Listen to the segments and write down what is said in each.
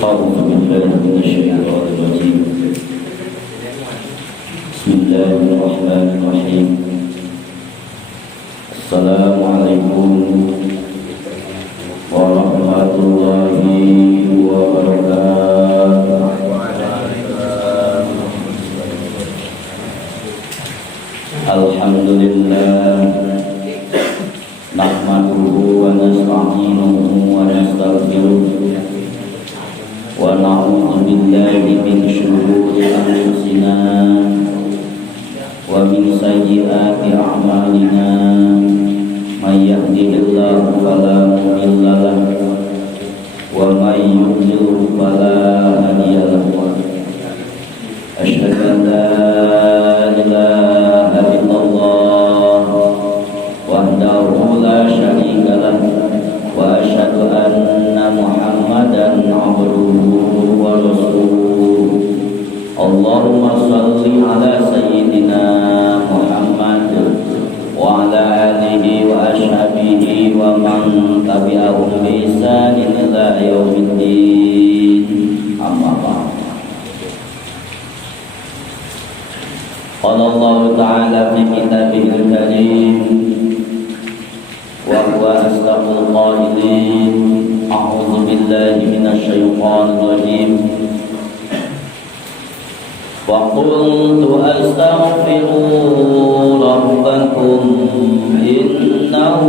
أعوذ بالله من الشيطان الرجيم بسم الله الرحمن الرحيم السلام عليكم ورحمة الله وبركاته الحمد لله نحمده ونستعينه ونستغفره ونعوذ بالله من شرور أنفسنا ومن سيئات أعمالنا من يهده الله فلا مضل له ومن يضلل فلا هادي له أشهد أن لا إله إلا الله وحده لا شريك له وأشهد أن محمدا عبده ورسوله اللهم صل على سيدنا محمد وعلى آله وأصحابه ومن تبعهم بإحسان إلى يوم الدين أما بعد قال الله تعالى في كتابه الكريم وهو أصدق القائلين أعوذ بالله من الشيطان الرجيم وقلت أستغفروا ربكم إنه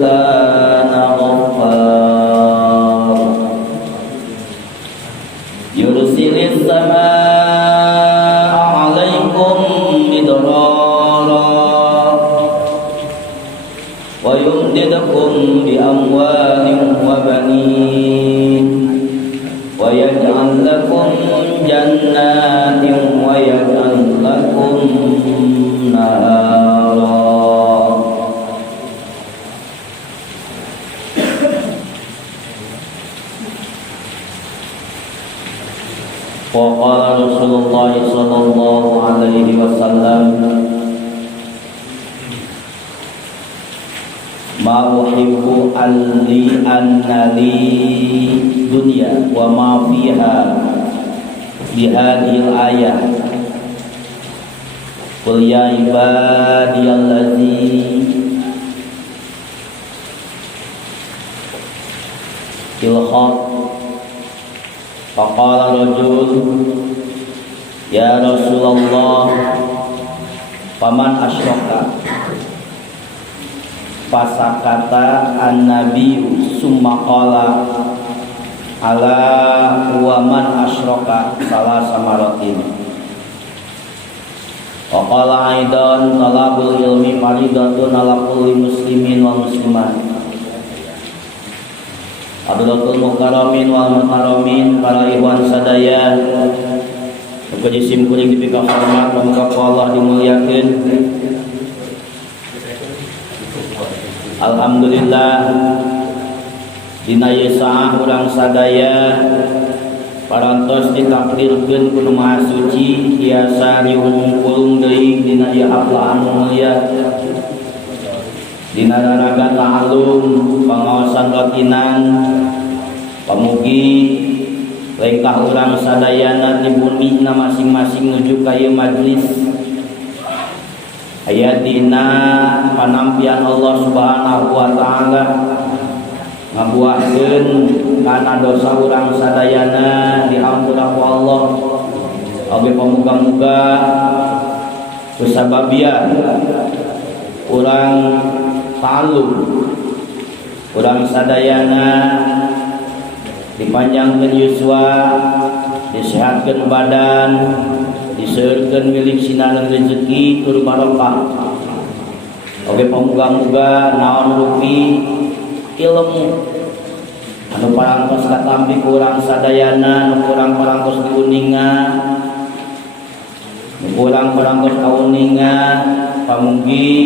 كان غفارا يرسل السماء عليكم مدرارا ويمددكم بأموال وبنين ويجعل لكم جنات ويجعل لكم نهارا وقال رسول الله صلى الله عليه وسلم ma uhibbu anna li dunya wa ma fiha bi hadhil ayah qul ya ibadiyallazi ilhaq faqala rajul ya Rasulullah faman asyraka fasakata an-nabi summa qala ala wa man asyraka salah samaratin wa qala aidan talabul ilmi faridatun ala kulli muslimin wa muslimat Abdul Mukarramin wal Mukarramin para ikhwan sadaya muga jisim kuring dipika hormat muga Allah dimuliakeun. Alhamdulillah dina ieu saah urang sadaya parantos ditakdirkeun ku Nu Maha Suci tiasa diungkul deui dina ieu haflah anu mulia dina raraga ta'allum pangaosan ratinan pamugi lengkah urang sadayana di bumina masing-masing nuju ka ieu majlis aya dina panampian Allah Subhanahu wa taala ngabuahkeun kana dosa urang sadayana diampura ku Allah oge pamuga-muga kusababian urang ta'allum urang sadayana dipanjangkeun yuswa disehatkeun badan diseureurkeun milik sinaneun rezeki tur barokah oge pamuga-muga naon rupi ilmu anu parantos katampi ku urang sadayana nu urang parantos diuningan urang parantos kauningan pamugi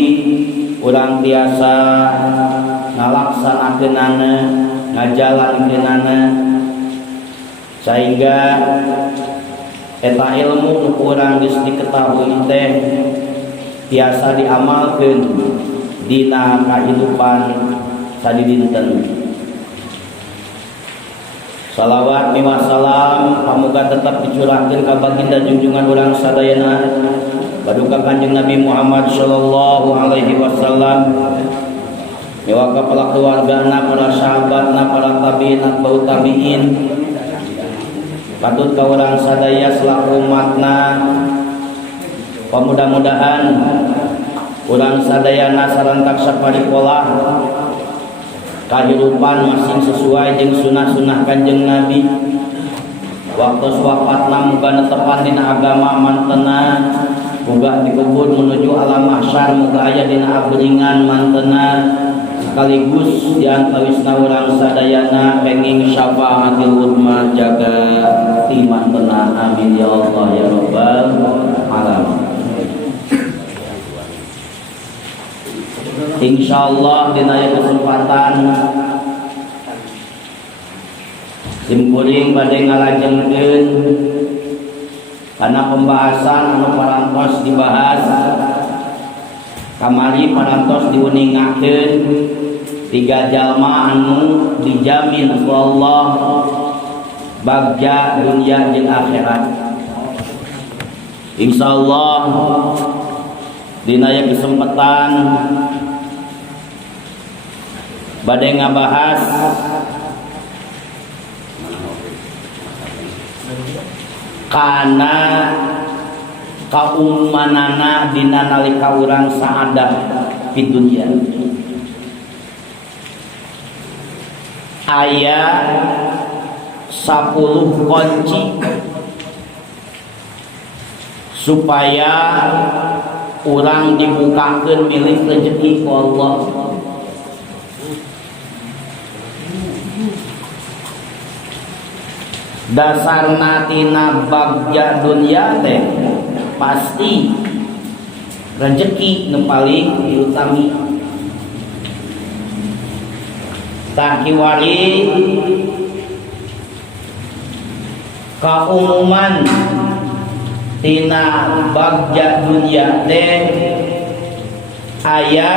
urang tiasa ngalaksanakeunana ngajalankeunana sehingga eta ilmu nu urang geus diketahui teh tiasa diamalkeun dina kahidupan sadidinten. Salawat miwah salam pamuga tetap dicurahkeun ka baginda junjungan urang sadayana paduka Kanjeng Nabi Muhammad sallallahu alaihi wasallam miwah ka para keluargana, para sahabatna, para tabi'in, atba'ut tabi'in, patut ka urang sadaya selaku umatna. Mudah-mudahan urang sadayana sarentak saparikola kahidupan masing sesuai jeung sunah-sunah Kanjeng Nabi. Waktu wafat muga netepan dina agama mantena, muga dikubur menuju alam mahsyar, muga aya dina abringan mantena, sekaligus diantawisna urang sadayana kenging syafaatil uzma jaga ti mantena. Amin ya Allah ya rabbal alamin. Insyaallah dina kesempatan tim kuring bade ngalajengkeun kana pembahasan anu parantos dibahas kamari parantos diuningakeun 3 jalma anu dijamin ku Allah bagja dunia jeung akhirat. Insyaallah dina kesempatan bade ngabahas kana kaumanana dina nalika urang saadah di dunia. Aya 10 kunci supaya urang dibukakeun milik rezeki ku Allah. Dasarna tina bagja dunia teh pasti rezeki nu paling diutami. Takiwali kaumuman tina bagja dunia teh aya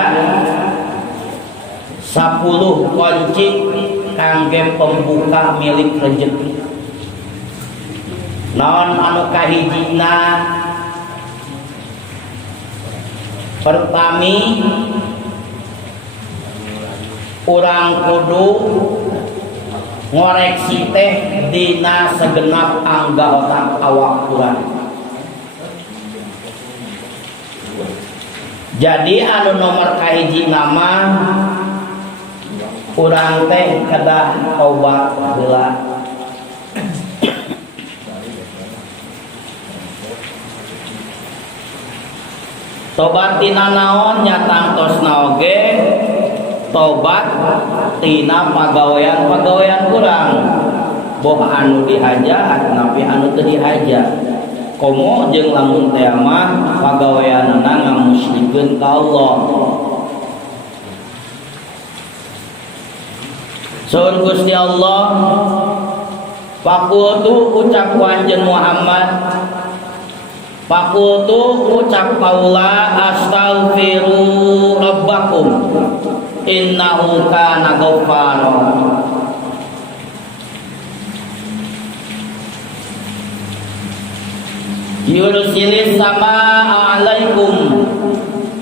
10 kunci kangge pembuka milik rezeki. Naon anu kahijina? Pertami, urang kudu ngoreksi teh dina segenap anggota awak urang. Jadi anu nomor kahiji nama urang teh kedah tobat heula. Tobat tina naon nyatangtosna oge tobat tina pagawean urang. Boh anu dihaja napi anu teu dihaja. Komo jeung lamun teh mah pagaweanna ngamusyrikeun ka Allah. Sun Gusti Allah pakultu ucap wanjeun Muhammad pakultu ucap kaula astaghfiru rabbakum innahu kana ghaffara. Yursilis samaa alaikum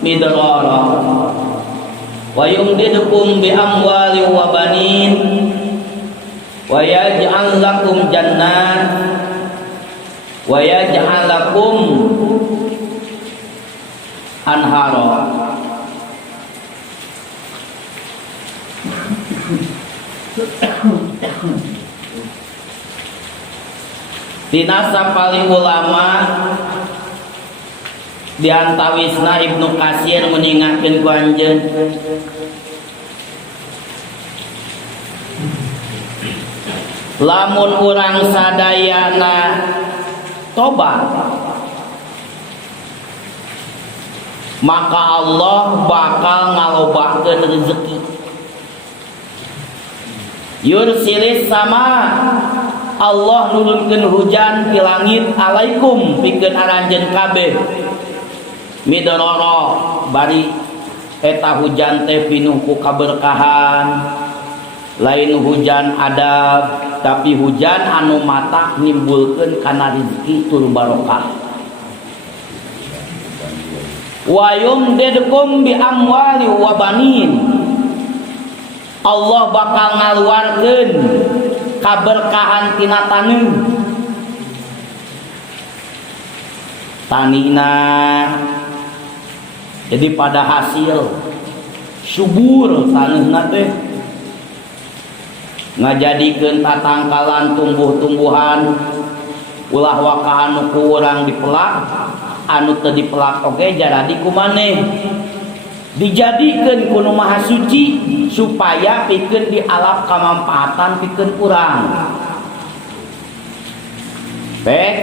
midrara wa yumdidukum bi amwali wa banin wa yaj'al lakum jannat wa yaj'al lakum anhara. Dina sapali ulama diantawisna Ibnu Katsir meningatkeun ku anjeun lamun urang sadayana tobat maka Allah bakal ngalobakeun rezeki. Yursilis sama, Allah nurunkeun hujan di langit alaikum pikeun aranjeun kabeh. Midororo bari eta hujan teh pinuh ku kaberkahan. Lain hujan adab, tapi hujan anu matak nimbulkeun kana rezeki tur barokah. Wa yumdidkum bi amwali wa banin. Allah bakal ngaluarkeun kaberkahan tina tanina. Jadi pada hasil subur taneuhna teh ngajadikeun tatangkalan tumbuh-tumbuhan ulah waka anu ku urang dipelak, anu teu dipelak oge jaradi ku maneh. Dijadikeun ku Nu Maha Suci supaya pikeun dialap kamampaatan pikeun urang. Pek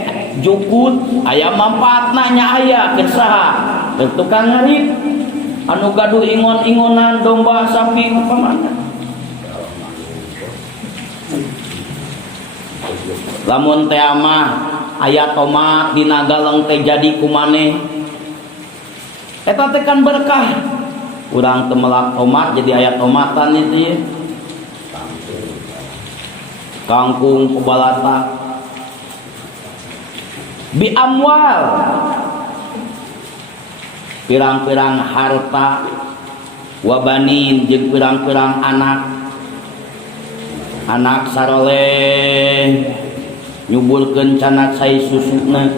jukut aya manfaatna nya aya keur saha? Keur tukang ngarit anu gaduh ingon-ingonan domba sapi upamana. Lamun teh mah aya tomat dina galeng teh jadi ku maneh. Eta teh kan berkah. Urang teu melak tomat jadi aya tomatan itu ya. Kangkung kubalata. Bi amwal. Pirang-pirang harta wa banin jeung pirang-pirang anak. Anak saroleh nyuburkeun canak sai susuna.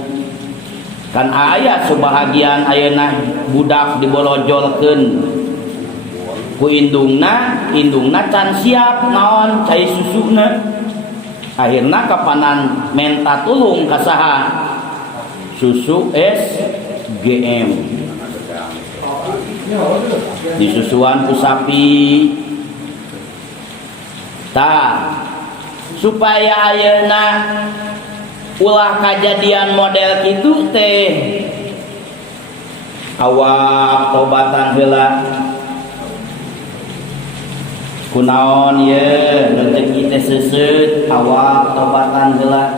Kan aya sebahagian ayeuna budak diborojolkeun ku indungna can siap naon cai susuna. Akhirna kapanan menta tulung ka saha? Susu SGM. Disusuan ku sapi. Supaya ayeuna ulah kajadian model kitu teh awak tobatan heula kunaon ye rezeki teh seuseut awak tobatan heula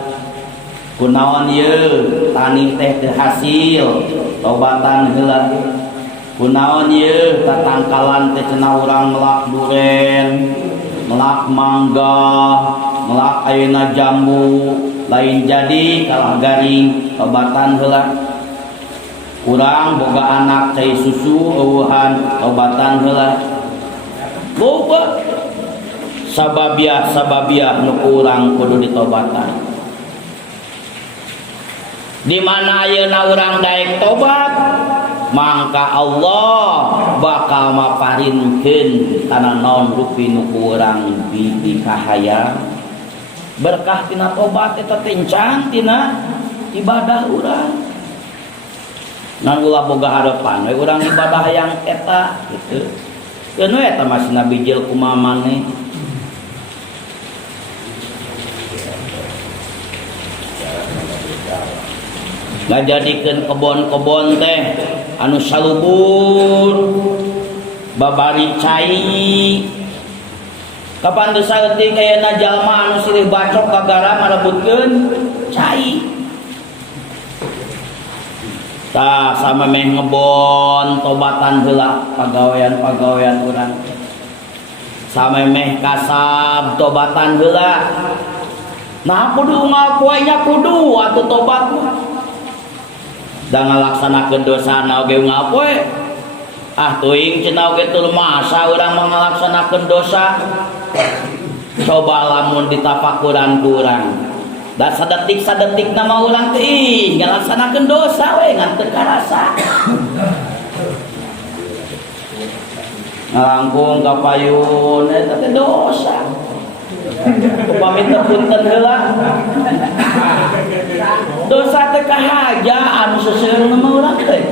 kunaon ye tani teh teu hasil tobatan heula kunaon ye tatangkalan teh cenah urang melak duren melak mangga melak ayeuna jambu lain jadi kalah garing tobatan heula urang boga anak cai susu eueuhan tobatan heula loba sababiah nu urang kudu ditobatan. Di mana ayeuna urang daek tobat mangka Allah bakal maparinkeun kana naon rupi nu urang bikahaya. Berkah tina tobat eta tencang tina ibadah urang. Nan ulah boga harapan we urang ibadah yang eta kitu. Keun we eta masih bijil kumaha maneh. Ngajadikeun kebon-kebon teh anu salubur babari cai. Kapan teu saeutik ayeuna jalma anu silih bacok kagara marebutkeun cai. Tah samemeh ngebon tobatan heula pagawean urang. Samemeh kasab tobatan heula. Nah kudu ngapoe nya kudu atuh tobat mah. Da ngalaksanakeun dosana oge ngapoe. Ah teuing cenah oge teu masa urang mangalaksanakeun dosa. Coba lamun ditafakuran ku urang. Da sadetik nama urang teh ngalaksanakeun dosa we ngan teu karasa. Ngalangkung ka payun eta teh dosa. Upami teu punten heula. Dosa teh kahaja anu seseueung nama urang teh.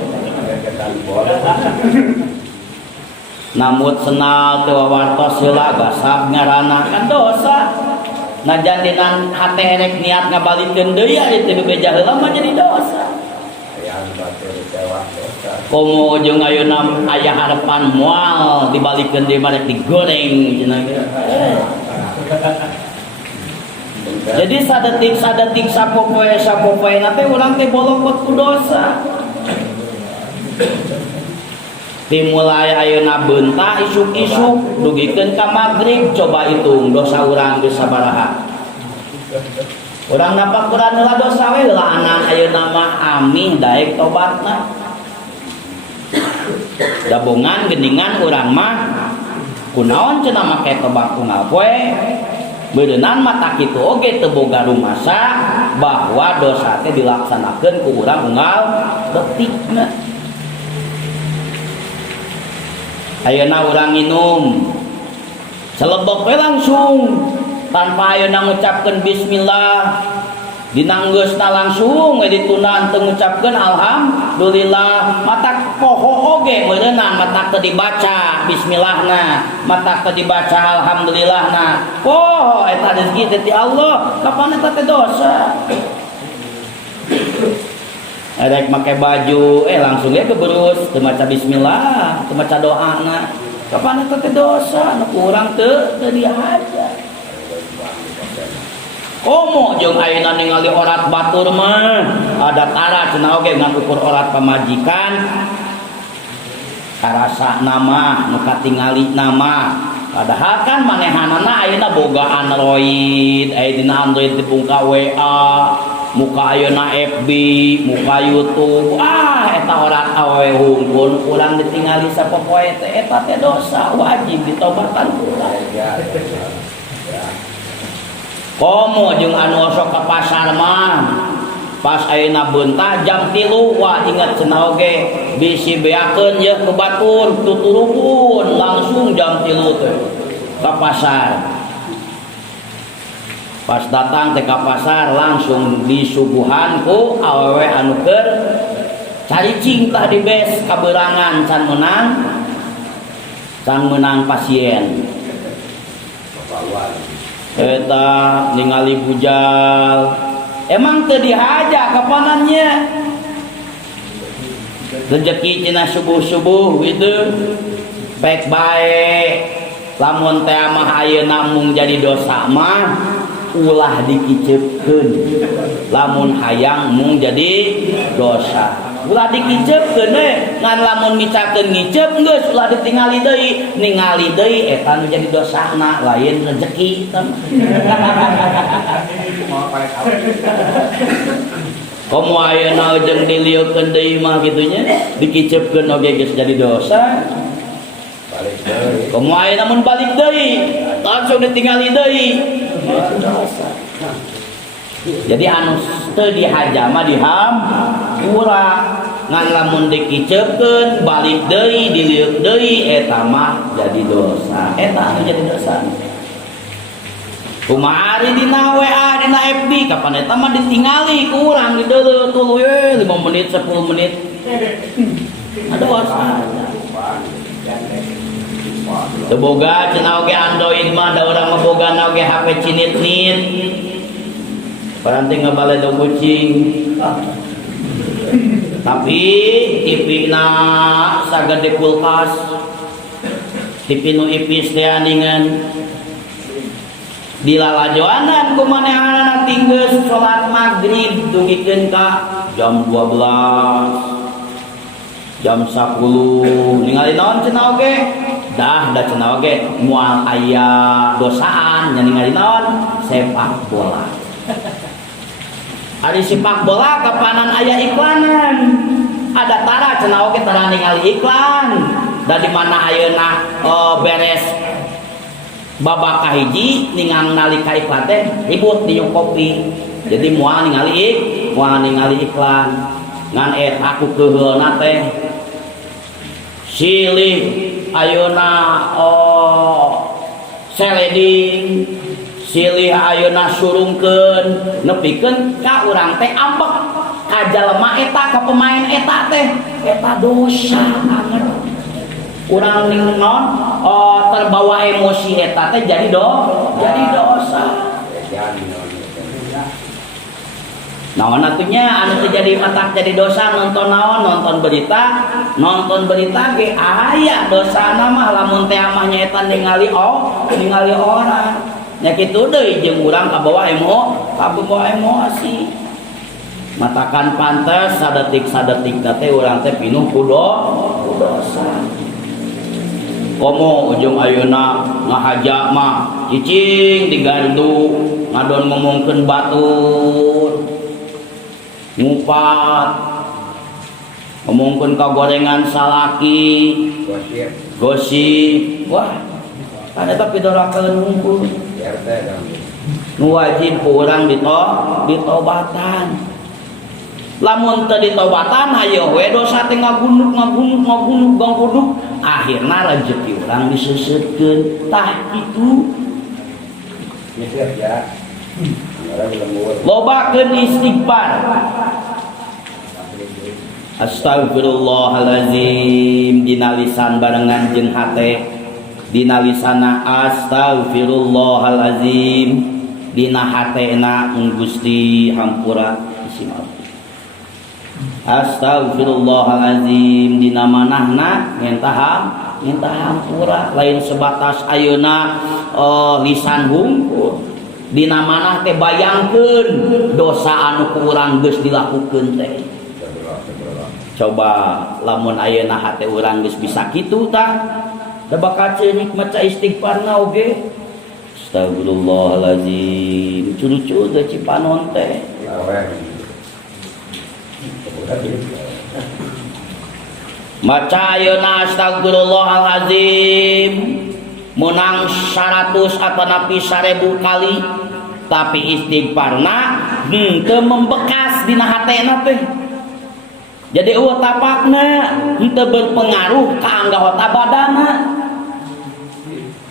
Namut senal teu wawartos heula gasab ngaranna kan dosa. Najan dinan hate erek niat ngabalikeun deui ari teu bebeja heula mah jadi dosa. komo jeung ayeuna aya harapan moal dibalikeun deui mah digoreng cenah. Jadi sadetik sapopoe teh urang teh bolong ku dosa. Dimulai ayeuna beunta isuk-isuk dugikeun ka magrib coba hitung dosa urang geus sabaraha. Urang napak Quran heula dosa we heula anan ayeuna mah amih daek tobatna. Gabungan geningan urang mah kunaon cenah make tobat unggal poe. Beuneunan mata kitu oge teu boga rumasa bahwa dosa teh dilaksanakeun ku urang unggal detikna. Ayeuna urang minum celebok we langsung tanpa ayeuna ngucapkeun bismillah dina geusna langsung we ditunan teu ngucapkeun alhamdulillah mata poho oge meuneunan mata teu dibaca bismillahna mata teu dibaca alhamdulillahna poho eta rezeki teh ti Allah kapan eta teh dosa. Erek make baju langsung ge keberus teu maca bismillah teu maca doana kapan eta teh dosa anu urang teu dihaja. Komo jeung ayeuna ningali orat batur mah ada tara cenah oge ngan ukur orat pamajikan karasa nama nu katingali nama padahal kan manehanana ayeuna boga Android aya dina Android dibungka WA muka ayeuna FB muka YouTube eta orat awewe hungkul urang ditingali sapopoe teh eta teh dosa wajib ditobatan urang. Komo jeung anu osok ka pasar mah pas ayeuna beunta jam 3 wah ingat cenah oge bisi beakeun ye ke batur tuturupun langsung jam 3 teh ka pasar. Pas datang teh ka pasar langsung disuguhan ku awewe anu keur caricing tah di bes kaberangan can menang pasien. Eta ningali bujal emang teu dihaja kapanannya rezeki cenah subuh-subuh gitu baik lamun teh mah ayeuna mung jadi dosa mah ulah dikiceupkeun lamun hayang mung jadi dosa ulah dikiceupkeun ngan lamun micakeun ngiceup geus ulah ditingali deui ningali deui eta nu jadi dosana lain rezeki. Komo ayeuna jeung dilieukeun deui mah kitu nya dikiceupkeun oge geus jadi dosa. Komo ayeuna mun balik deui langsung ditingali deui dosa. Jadi anu teu dihaja mah dihampura ngan lamun dikiceupkeun balik deui dilieur deui eta mah jadi dosa eta anu jadi dosa. Kumaha ari dina WA dina FB kapan eta mah ditingali ku urang di deuleu tuluy 5 menit 10 menit dosa. Teu boga cenah oge Android mah da urang mah bogana oge HP cinit-nit paranting ngabale do kucing tapi TV na sagede kulkas TV nu ipis teh aningan dilalajoanan ku manehanana tinggeus salat magrib dugikeun ka jam 12 jam 10 ningali naon cenah oge dah cenah oge moal aya dosaan nya ningali naon sepak bola. Ari sepak bola kapanan aya iklanan ada tara cenah oge tara ningali iklan da di mana ayeuna beres babak kahiji ningang nalika iklan teh ribut di kopi jadi moal ningali iklan ngan aku keheulna teh silih ayeuna seleding silih ayeuna surungkeun nepikeun ka urang teh ambek ka jalema eta ka pemain eta teh eta dosa banget urang ning non terbawa emosi eta teh jadi dosa. naon atunya anu teu jadi matak jadi dosa nonton naon nonton berita ge aya dosana mah lamun teh mah nyaeta ningali orang nya kitu deui jeung urang kabawa emosi matakan pantes sadetik teh urang teh pinuh ku dosa komo ujung ayeuna ngahaja mah cicing digandu ngadon ngomongkeun batur ngupat ngomongkeun kagorengan salaki gosip wah ada tapi dorakeun hungkul nu wajib urang ditobatan lamun teu ditobatan hayo we dosa teh ngagunuk gangkuduk akhirna rezeki urang diseuseutkeun tah kitu ya lobakeun istighfar astagfirullahalazim dina lisan barengan jeung hate dina lisana astagfirullahalazim dina hatena Gusti hampura isim astagfirullahalazim dina manahna minta hampura lain sebatas ayeuna lisan hungkul dina manah teh bayangkeun dosa anu ku urang geus dilakukeun teh coba lamun ayeuna hate urang geus bisa kitu tah da bakal ceunik maca istighfarna oge astagfirullahalazim cucu teh cipanon teh maca ayeuna astagfirullahalazim menang 100 atau napi 1000 kali tapi istighfarna teu membekas dina hatena teh jadi eueuh tapakna teu berpengaruh ka anggota badanna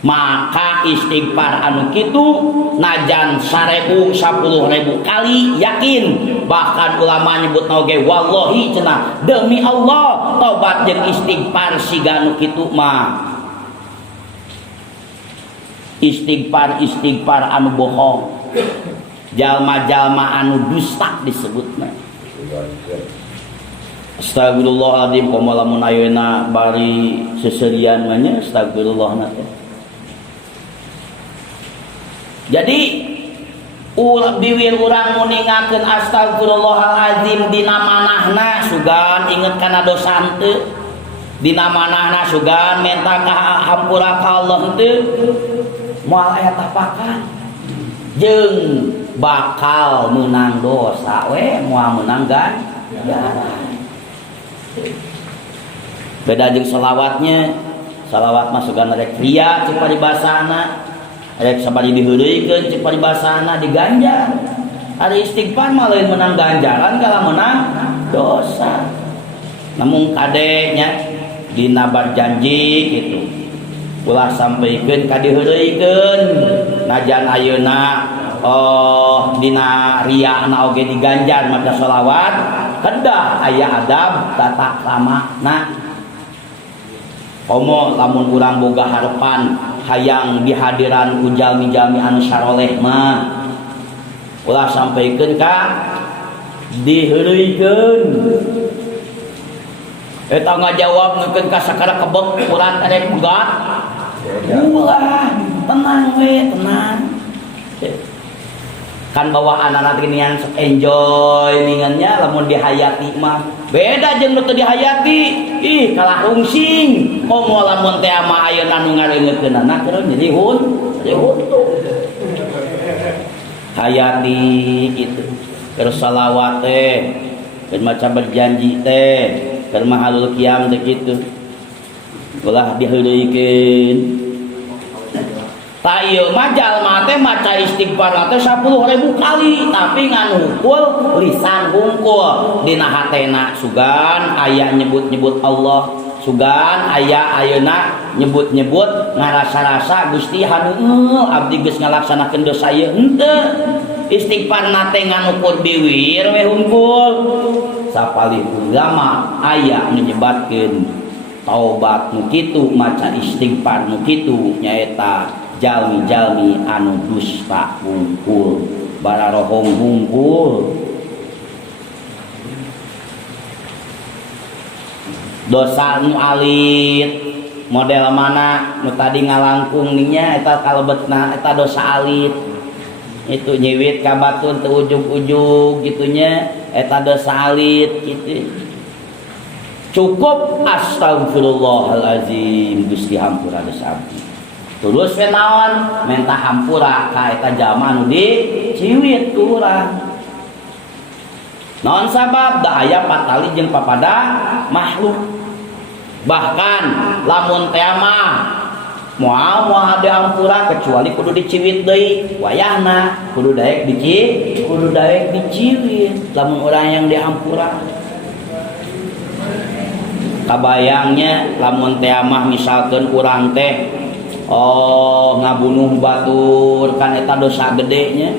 maka istighfar anu kitu najan 1000 10.000 kali yakin bahkan ulama nyebutna oge wallahi cenah demi Allah tobat jeung istighfar siga anu kitu mah istighfar anu bohong jalma-jalma anu dusta disebutna astagfirullahaladzim komo lamun ayeuna bari seserian mah nya astagfirullah teh jadi biwir urang muningakeun astagfirullahaladzim dina manahna sugan inget kana dosa henteu dina manahna sugan minta hampura ka Allah henteu moal aya tapakan jeung bakal menang dosa we moal menang ganjaran beda jeung selawatnya salawat mah sugan rek ria cek paribasana rek sabari diheureuikeun cek paribasana diganjar ari istighfar mah lain menang ganjaran kala menang dosa namun kadenya dina berjanji gitu ulah sampaikan kadiheureuikeun najan ayeuna dina riana oge diganjar maca sholawat kedah aya adab tata kramana komo lamun urang boga harepan hayang dihadiran ku jalmi-jalmi anu saroleh mah ulah sampaikan ka diheureuikeun eta ngajawab ngeukeun ka sakara kebek urang erek bugat ulah tenang we tenang kan bawaan anak ginian enjoy ningannya lamun dihayati mah beda jeung nu teu dihayati ih kalah rungsing komo lamun teh mah ayeuna nu ngareungeutkeun anak keur jadi hayati gitu keur salawat teh keur maca berjanji teh keur mahalul qiyam teh kitu ulah diheureuikeun ta ieu mah jalma teh maca istighfar teh 10.000 kali tapi ngan hungkul lisan hungkul dina hatena sugan aya nyebut-nyebut Allah sugan aya ayeuna nyebut-nyebut ngarasa-rasa Gusti haneul abdi geus ngalaksanakeun dosa ieu henteu istighfar teh ngan ukur biwir we hungkul sapalih ulama aya menyebabkeun taubat nu kitu maca istighfar nu kitu nyaeta jalmi-jalmi anu dusta hungkul bararohong hungkul dosa nu alit model mana nu tadi ngalangkung nya eta kalebetna eta dosa alit itu nyiwit ka batur teu ujug-ujug gitunya eta dosa alit gitu. Cukup astagfirullahalazim Gusti hampura dosa abdi. Terus we naon menta hampura ka eta jalma nu diciwit ku urang. Naon sabab da aya patali jeung papada makhluk. Bahkan lamun teh mah moal diampura kecuali kudu diciwit deui wayahna kudu daek diciwit lamun urang yang diampura. Kabayangnya lamun teh mah misalkeun urang teh ngabunuh batur kan eta dosa gedenya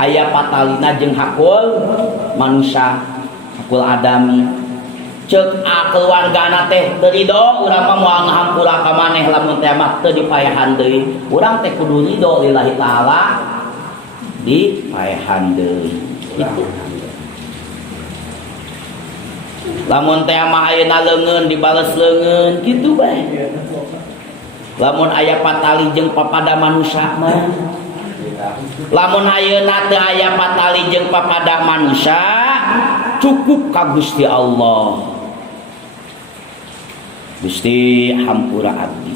aya patalina jeung hakul manusia hakul adami ceuk keluargana teh teu ridho urang mah moal ngahampura ka maneh lamun teh mah teu dipaehan deui urang teh kudu ridho lillahi taala dipaehan deui kitu. Lamun teh mah ayeuna leungeun dibales leungeun kitu bae. Lamun aya patali jeung papada manusia mah lamun ayeuna teu aya patali jeung papada manusia cukup ka Gusti Allah. Gusti hampura abdi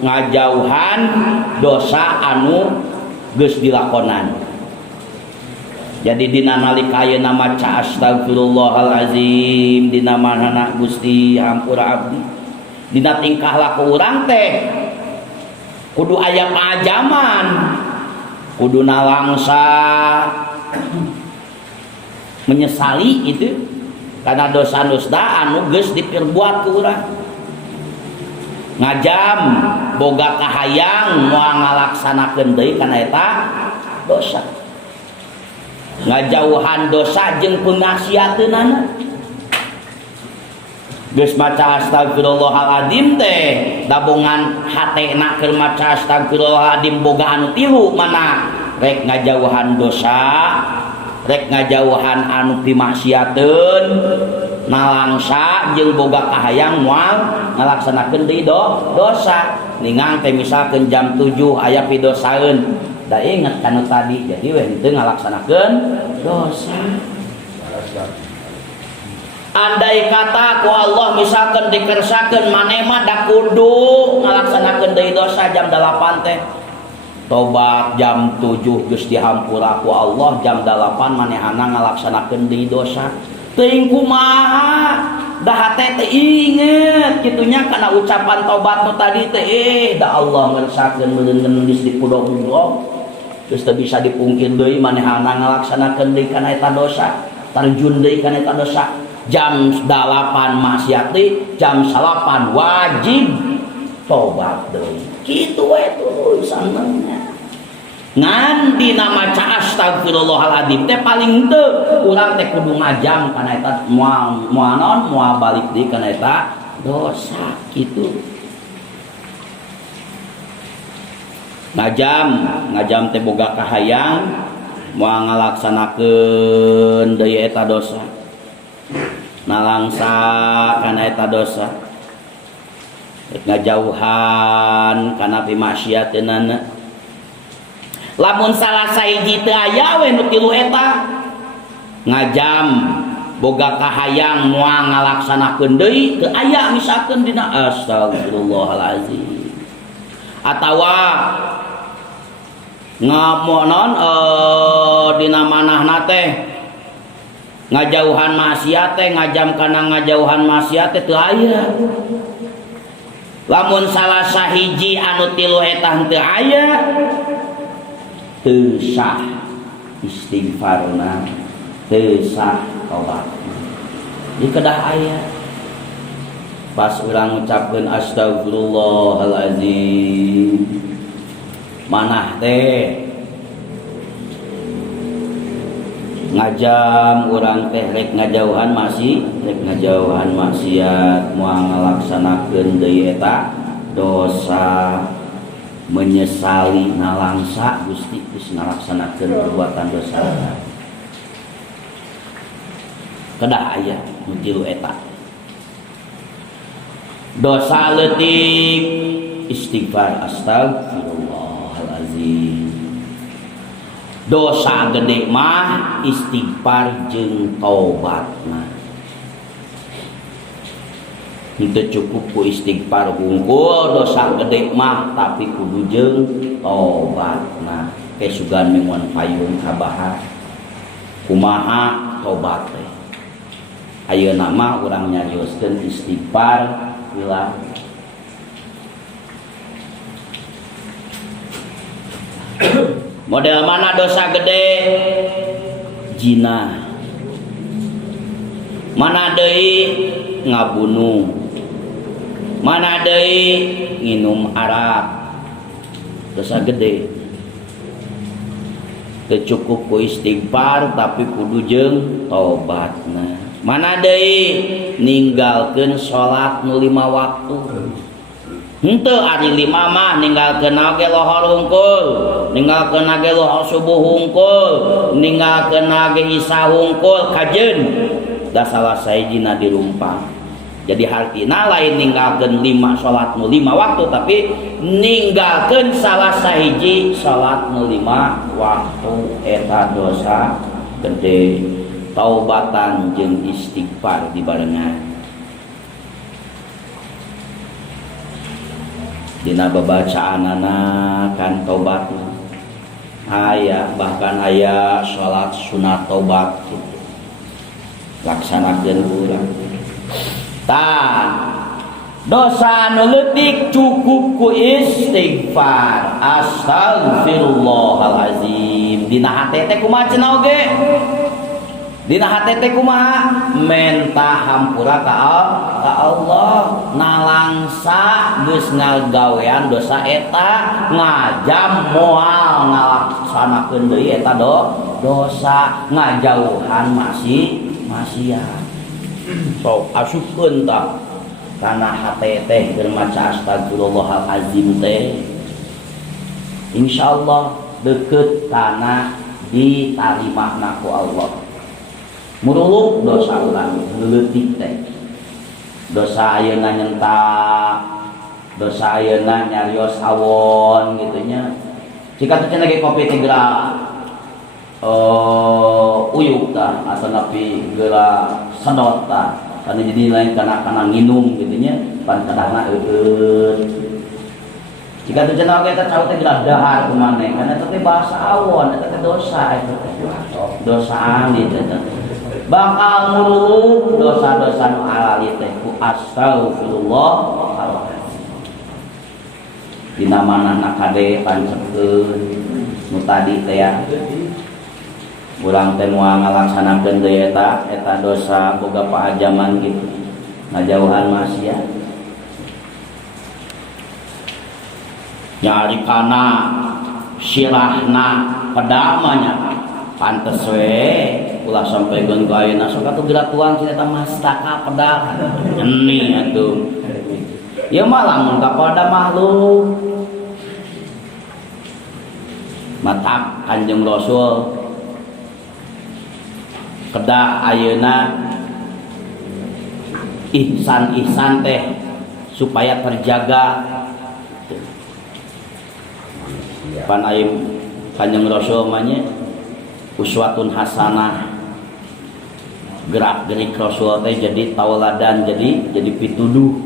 ngajauhan dosa anu geus dilakonan. Jadi dina nalika ayeuna maca astagfirullahalazim dina manehna Gusti hampura abdi dina tingkah laku urang teh kudu aya pajaman kudu nalangsa menyesali itu karena dosa-dosa anu geus dipirbuat ku urang. Ngajam boga kahayang moal ngalaksanakeun deui kana eta dosa. Ngajauhan dosa jeung pengasiateunana. Geus maca astagfirullahaladzim teh dabongan hatena keur maca astagfirullahaladzim boga anu tilu mana rek ngajauhan dosa rek ngajauhan anu pimaksiateun nalangsa jeung boga kahayang moal ngalaksanakeun deui dosa. Ningang teh misalkeun jam 7 aya pidosaeun da inget kanu tadi jadi we henteu ngalaksanakeun dosa. Andai kata ku Allah misalkan dikersakeun maneh mah da kudu ngalaksanakeun deui dosa jam 8 teh tobat jam 7 geus dihampura ku Allah jam 8 manehana ngalaksanakeun deui dosa teuing kumaha da hate teh inget kitunya kana ucapan tobat nu tadi teh da Allah ngersakeun meureun geus dipudog-pudog geus teu bisa dipungkir deui manehana ngalaksanakeun deui kana eta dosa terjun deui kana eta dosa. Jam 8 maksiat deui jam 8 wajib tobat deui kitu we tulisanna. Ngan dina maca astagfirullahaladzim teh paling teu urang teh kudu ngajam kana eta moal balik deui kana eta dosa kitu. Ngajam teh boga kahayang moal ngalaksanakeun deui eta dosa nalangsa kana eta dosa ngajauhan kana pimaksiateunana. Lamun salah sahiji teu aya we nu tilu eta ngajam boga kahayang moal ngalaksanakeun deui teu aya misalkeun dina astagfirullahalazim atawa ngamonon dina manahna teh ngajauhan maksiat teh ngajam kana ngajauhan maksiat teh teu aya. Lamun salah sahiji anu tilu eta teu aya teu sah istighfarna teu sah tobatna. Di kedah aya pas urang ngucapkeun astagfirullahalazim manah teh ngajam urang teh rek ngajauhan maksiat moal ngalaksanakeun deui eta dosa menyesali nalangsa Gusti geus ngalaksanakeun perbuatan dosa. kedah aya nu tilu eta. Dosa leutik istighfar astagfirullahalazim. Dosa gede mah istighfar jeung tobatna. Henteu cukup ku istighfar hungkul dosa gede mah tapi kudu jeung tobatna. Kesugan menguan payung kabahar. Kumaha tobat teh. Ayeuna mah urang nyarioskeun istighfar heula. Model mana dosa gede? Zina. Mana deui ngabunuh. Mana deui nginum arak. Dosa gede. Teu cukup ku istighfar tapi kudu jeung tobatna. Mana deui ninggalkeun salat nu 5 waktu. Henteu ari 5 mah ninggalkeun oge lohor hungkul, ninggalkeun oge lohor subuh hungkul, ninggalkeun oge isya hungkul kajeun. Da salah sahijina dirumpang. Jadi hartina lain ninggalkeun 5 salat nu 5 waktu tapi ninggalkeun salah sahiji salat nu 5 waktu eta dosa gede. Taubatan jeung istighfar dibarengan. Dina babacaanana kan tobat aya, bahkan aya salat sunat tobat gitu. Laksanakeun urang. Tah dosa nu leutik cukup ku istighfar astagfirullahalazim. Dina hate teh kumaha cenah oge? Dina hate teh kumaha? Menta hampura ka Allah, nalangsa geus ngagawean dosa eta, ngajam moal ngalaksanakeun deui eta dosa, ngajauhan maksiat. Sok asupkeun tah kana hate teh keur maca astagfirullahalazim teh. Insyaallah deukeut kana ditarimana ku Allah. Muruluk dosa urang leutik teh. Dosa ayeuna nyentak, dosa ayeuna nyarios awon gitu nya. Jika teu cenah ge kopi teh geura uyuk tah atau napi geura sedot tah. Kana jadi lain kana nginum gitu nya, pan kadahna eueut. Jika teu cenah ge teh caut teh geura dahar kumaneh, kana teh bahasa awon eta teh dosa eta teh. Dosa gitu teh. Bakal muruluk dosa-dosa nu alali teh ku astagfirullahalazim. Dina manahna kade pancekeun nu tadi teh ya. Urang teh moal ngalaksanakeun deui eta dosa boga paajaman gitu. Ngajauhan maksiat. Nyari kana sirahna pedamanya pantes we ulah sampaikeun ka ayeuna sok atuh geura tuang cenah mastaka pedak eni atuh ya mah lamun kapada makhluk matak Kanjeng Rasul kedah ayeuna ihsan teh supaya terjaga pan ayeuna Kanjeng Rasul mah nya uswatun hasanah. Gerak-gerik Rasul teh jadi tauladan, jadi pituduh.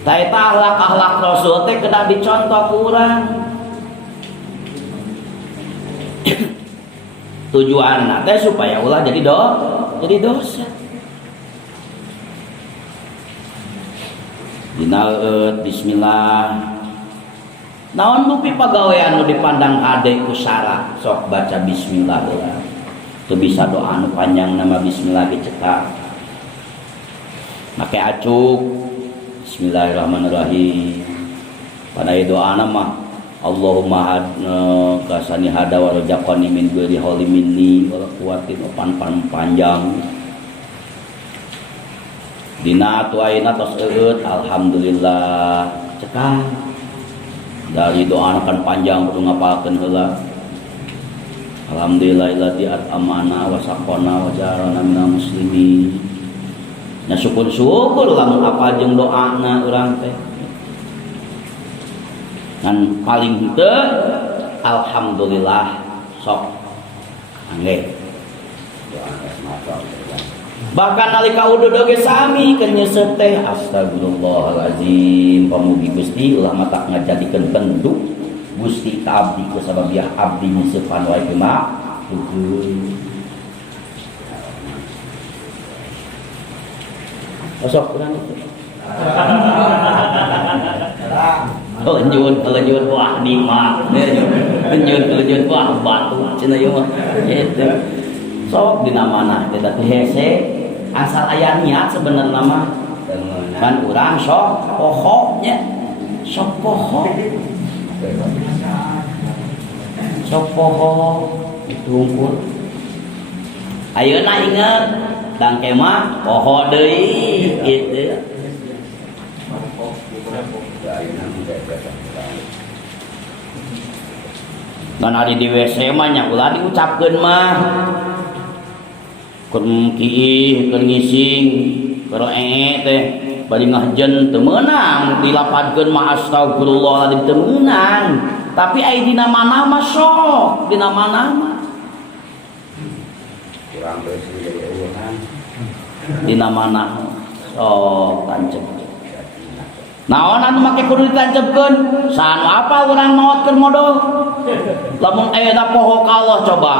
Ta eta akhlak Rasul teh kedah dicontoh ku urang. Tujuanna teh supaya ulah jadi dosa. Dinaeut bismillah. Naon dupi pagawean nu dipandang hade ku syarat sok baca bismillah urang. Teu bisa doa anu panjang nama bismillah ge cetak. Make acuk bismillahirrahmanirrahim. Panai doana mah Allahumma kasani hada wa rajaqani min ghairi hauli minni wala quwwatin panjang. Dina tu ayeuna tos eueut alhamdulillah cetak. Dari doa kan panjang kudu ngapalkeun heula. Alhamdulillahilladzi at'amana wa saqana wa ja'alana minal muslimin. Nya syukur-syukur lamun apa jeung doana urang teh. Ngan paling henteu alhamdulillah sok angge. Bahkan nalika udud oge sami keur nyeuseut teh astagfirullahalazim pamugi Gusti ulah mata ngajadikeun penduk Gusti ka abdi ku sababiah abdi nyeusepan wae ge mah duhur. Osok urang itu. Telenjun wah nikmat. Telenjun wah batu cenah ieu mah. Eta. Sok dina mana teh teh hese asal aya niat sebenarnya mah. Kan urang sok poho nya. Sok poho. Sok poho itu unggul. Ayeuna inget dangke mah poho deui kitu. Dan hari di WC mah nya ulah diucapkeun mah. Kun kiih keur ngising keur teh bari ngahjeun teu meunang dilapadkeun mah astagfirullahaladzim teu meunang. Tapi ai dina mana mah sok, dina mana mah. Kurang beus eueuhan. Dina mana sok tancep. Naon anu make kudu ditancepkeun? Sanu apa urang maotkeun modal? Lamun ayeuna poho ka Allah coba.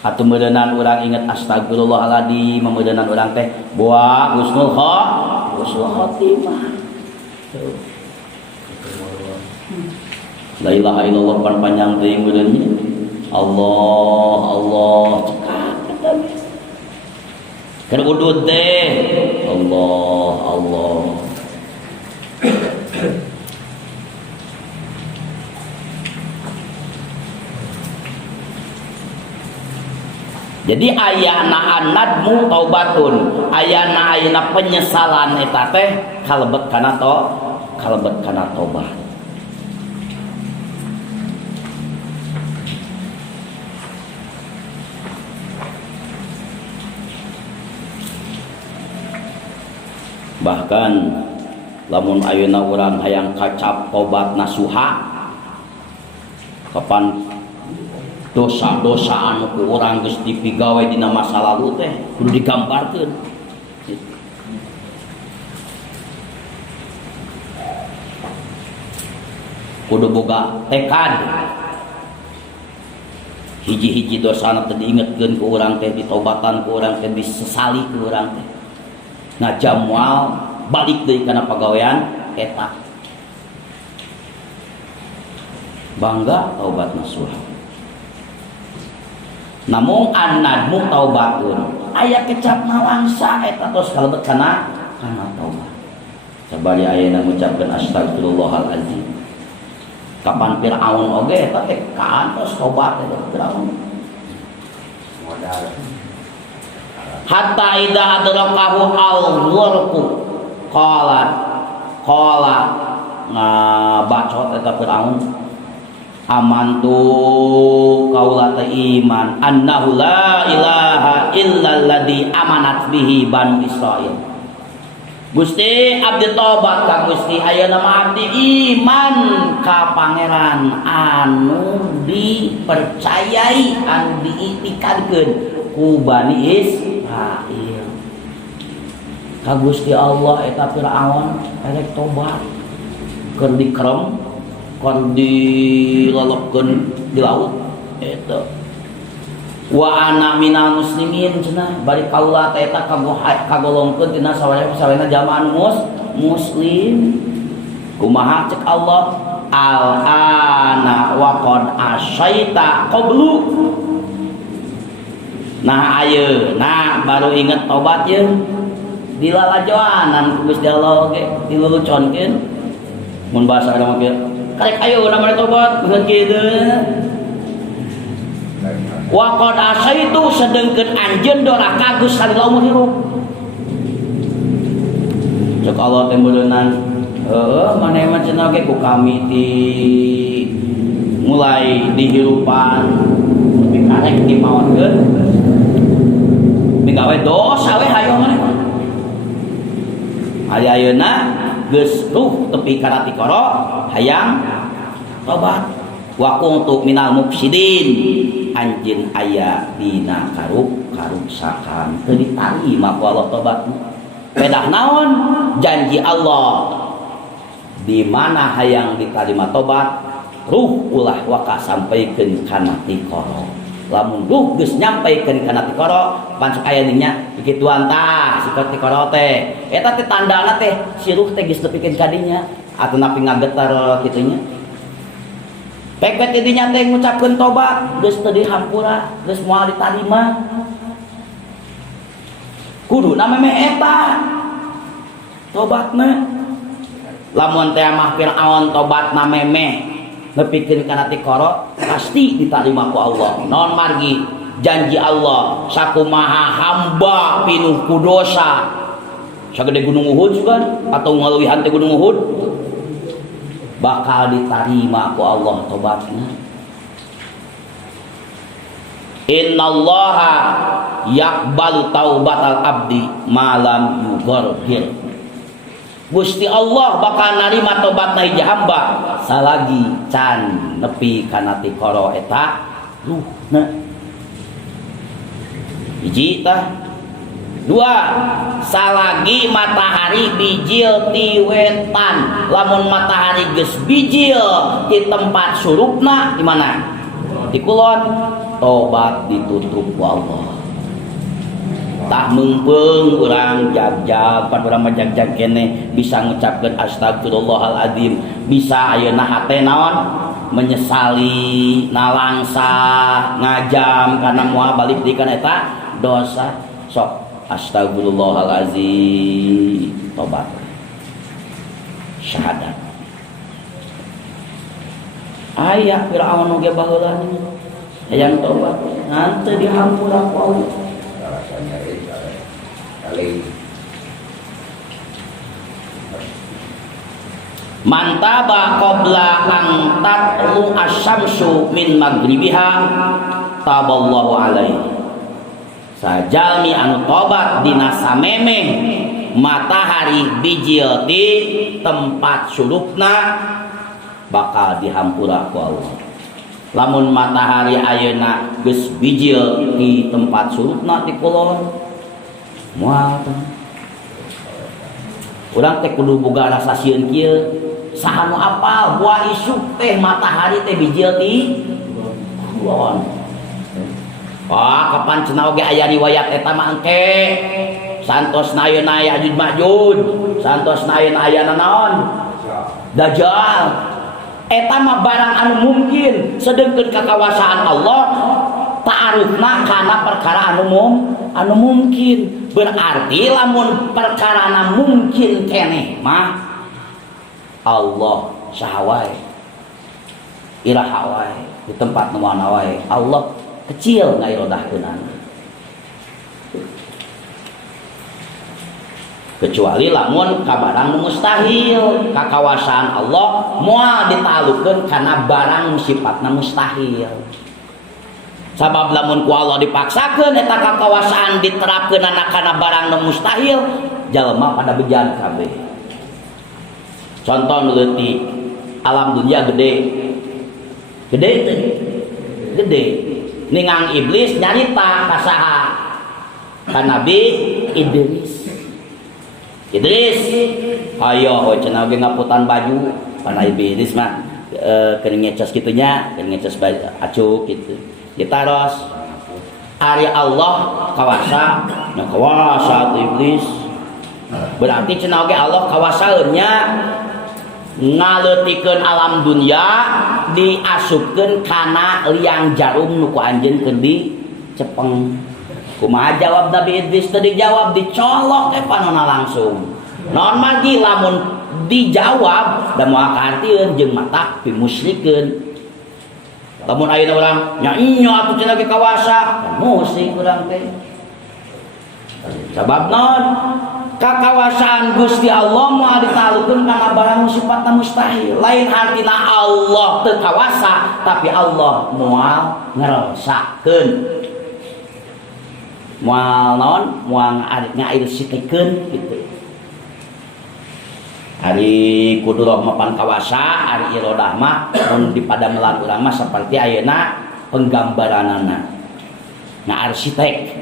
Atuh meureunnan urang inget astagfirullahaladzim, meureunnan urang teh boa husnul khotimah. La ilaha illallah panjang teuing meureun nya. Allah cekak eta geus. Keur udud teh Allah. Jadi ayana anadmu taubatun, ayana penyesalan eta teh kalebet kana tobat. Bahkan lamun ayeuna urang hayang kacap tobat nasuha kapan dosa-dosa anu ku urang geus dipigawe dina masa lalu teh kudu digambarkeun. Kudu boga tekad. Hiji-hiji dosana teh diingetkeun ku urang teh, ditobatan ku urang teh, disesali ku urang teh. Ngajam moal balik deui kana pagawean eta. Bangga taubat nasuha. Namun anadmu taubatun aya kecap malangsa eta tos kalebet kana taubat. Sabari ayeuna ngucapkeun astagfirullahalazim. Kapan Firaun oge eta teh kantos tobat eta Firaun. Modal. Hatta idza adrakahu al-ghurqu qala bacot eta Firaun amantu kaula teh iman annahu la ilaha illalladzi amanat bihi banu Israil. Gusti abdi tobat ka Gusti ayeuna mah abdi iman ka pangeran anu dipercayai anu diitikadkeun ku Bani Israil. Ka Gusti Allah eta Firaun erek tobat keur dikrem kon dilolokkeun di laut eta wa ana minal muslimin cenah bari kaula teh eta kagolongkeun tina sawarena jamaah muslim. Kumaha cek Allah al ana wa qad asyaita qablu. Nah ayeuna baru inget tobat ye dilalajoanan ku Gusti Allah ge diluluconkeun mun bahasa agama ge karek ayo namanya tobat beungeun kieu. Wa qad asaitu sedengkeun anjeun doraka Gus salila umur hirup. Cek Allah teh beuneunan heueuh maneh mah cenah ge ku kami ti mulai dihirupan tapi karek dipawarkeun migawe dosa we hayo maneh ayeuna geus ruh tepi kana tikoro hayang tobat wa kuntu minal mufsidin anjeun aya dina karuksakan teu ditarima ku Allah tobatna pedah naon janji Allah di mana hayang diterima tobat ruh ulah waka sampaikeun kana tikoro lamun ruh geus nyampeikeun kana tikoro pancuk aya nya kituan tah sikot tikoro teh eta teh tandana teh si ruh teh geus nepikeun ka dinya atuh napi ngagetar kitu nya pepet di dinya teh ngucapkeun tobat geus teu dihampura geus moal ditarima kuduna memeh eta tobatna lamun teh mah Firaun tobatna memeh nepikeun kana tikoro pasti diterima ku Allah naon margi janji Allah sakumaha hamba pinuh ku dosa sagede gunung Uhud kan atau ngaluwihan teh gunung Uhud bakal diterima ku Allah tobatna innallaha yaqbalu taubatal abdi malam yughargir Gusti Allah bakal narima tobatna hiji hamba salagi can nepi kana tikoro eta ruhna hiji tah dua salagi matahari bijil ti wetan lamun matahari geus bijil di tempat surupna di mana di kulon tobat ditutup ku Allah tak mumpung urang jag-jag pan urang majag-jag kene bisa ngucapkeun astagfirullahaladzim bisa ayeuna hate naon menyesali nalangsa ngajam karena moal balik di kana eta dosa sok astagfirullahaladzim tobat syahadat aya Firaun oge baheula hayang tobat hanteu dihampura ku Allah mantaba qabla an tatlu asyamsu min maghribiha taballahu alaihi sajalmi anu tobat dina samemeh matahari bijil di tempat surupna bakal dihampura ku Allah lamun matahari ayeuna geus bijil di tempat surupna di kulon moal urang teh kudu boga rasa sieun kieu saha nu apal buah isuk teh matahari teh bijil di kulon kapan cenah oge aya riwayat eta mah engke santosna ayeuna Ya'juj Ma'juj santosna ayeuna aya naon Dajjal eta mah barang anu mungkin sedengkeun kakawasaan Allah ta'arufna kana perkara anu mungkin berarti lamun perkara mungkin keneh mah Allah sahawai iraha wae di tempat nu mana wae Allah kecil ngairodahkeunana kecuali lamun kabarang mustahil kakawasaan Allah moal ditalukeun kana barang sifatna mustahil sabab lamun ku Allah dipaksakeun eta kakawasaan diterapkeun kana barang nu mustahil jalma pada bejan kabeh contoh nu leutik alam dunia gede teh gede ningang iblis nyarita ka saha ka Nabi Idris ayo cenah ge ngaputan baju ka Nabi Idris mah keuning ngecos kitu nya keuning ngecos baju acuk kitu ditaros ari Allah kawasa nya kawasa iblis berarti cenah oge Allah kawasaeun nya ngaleutikeun alam dunia diasupkeun kana liang jarum nu ku anjeun keur dicepeng kumaha jawab Nabi Idris teh dijawab dicolok teh panonna langsung naon margi lamun dijawab da moal kaartieun jeung mata pimusyrikeun lamun ayeuna urang nya nya atuh cenah ge kawasa musyrik urang teh sabab naon kakawasaan Gusti Allah moal ditalukeun kana barang sifatna mustahil. Lain artina Allah teu kawasa, tapi Allah moal ngerosakeun. Moal naon? Moal ngair sitikeun gitu. Ari kuduroh mapan kawasa, ari irodah mah mun dipadamelan urang mah saperti ayeuna penggambaranana. Ngaarsitek.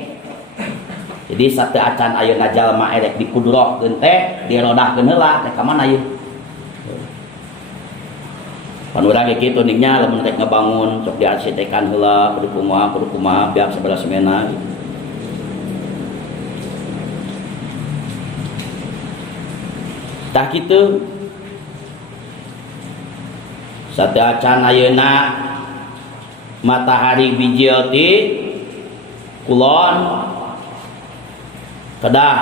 Jadi satu acan ayeuna jalma erek dikudurohkeun teh dirodahkeun heula teh ka mana ieu? Pan urang ge kitu ningnya lamun rek ngabangun sok diarsitekan heula kudu kumaha biar sabaraha semena. Tah kitu satu acan ayeuna matahari bijil ti kulon kedah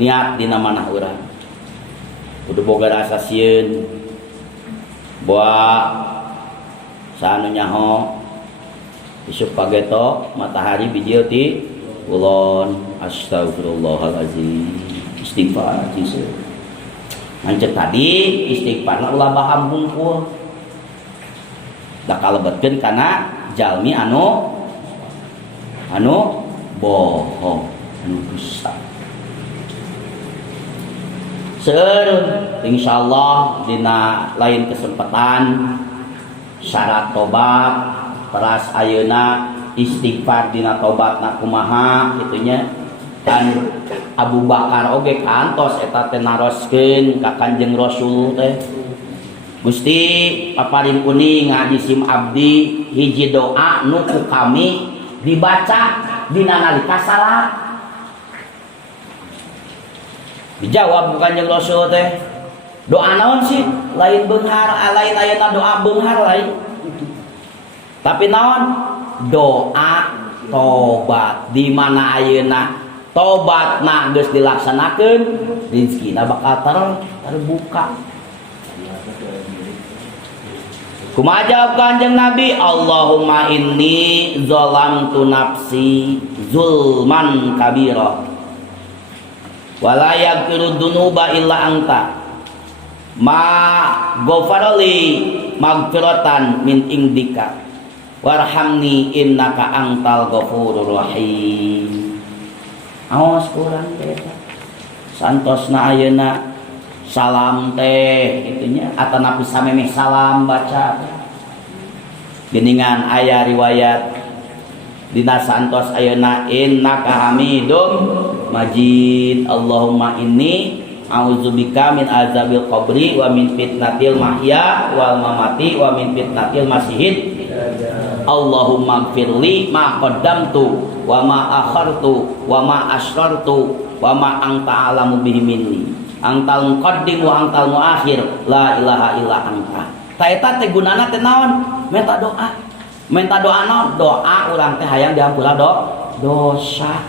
niat dina manah urang kudu boga rasa sieun boa saanu nyaho isuk pageto matahari bijil ti kulon. Astagfirullahalazim. Istighfar cieu mancet tadi istighfarna ulah baham hungkul da kalebetkeun kana jalmi anu bohong anu dusta. Seueur insyaallah dina lain kesempatan syarat tobat teras ayeuna istighfar dina tobatna kumaha kitunya. Dan Abu Bakar oge kantos eta teh naroskeun ka Kanjeng Rasul teh. Gusti paparin kuning ngajisim abdi hiji doa nu ku kami dibaca dina nalika salat. Dijawab ku Kanjeng Rasul teh, doa naon sih? Lain beunghar, lain ayeuna doa beunghar lain. Tapi naon? Doa tobat di mana ayeuna tobatna geus dilaksanakeun rezekina bakal terbuka. Kumaha jawab Kanjeng Nabi? Allahumma inni zalamtu nafsi zulman kabira wa la yaghfiru dzunuba illa anta ma ghafarali maghfiratan min indika warhamni innaka antal ghafurur rahim. Awas kurang teh santosna ayeuna salam teh itunya atanapi samemeh salam baca geningan aya riwayat dina santos ayeuna innaka hamidum majid. Allahumma inni a'udzubika min azabil qabri wa min fitnatil mahya wal mamati wa min fitnatil masihid. Allahumma gfirli ma qaddamtu wa ma akhartu wa ma asrartu wa ma anta alamu bihi minni antal muqaddim wa antal muakhir la ilaha illa anta. Ta eta teh gunana teh naon? Minta doa. Minta doa naon? Doa urang teh hayang diampura dosa.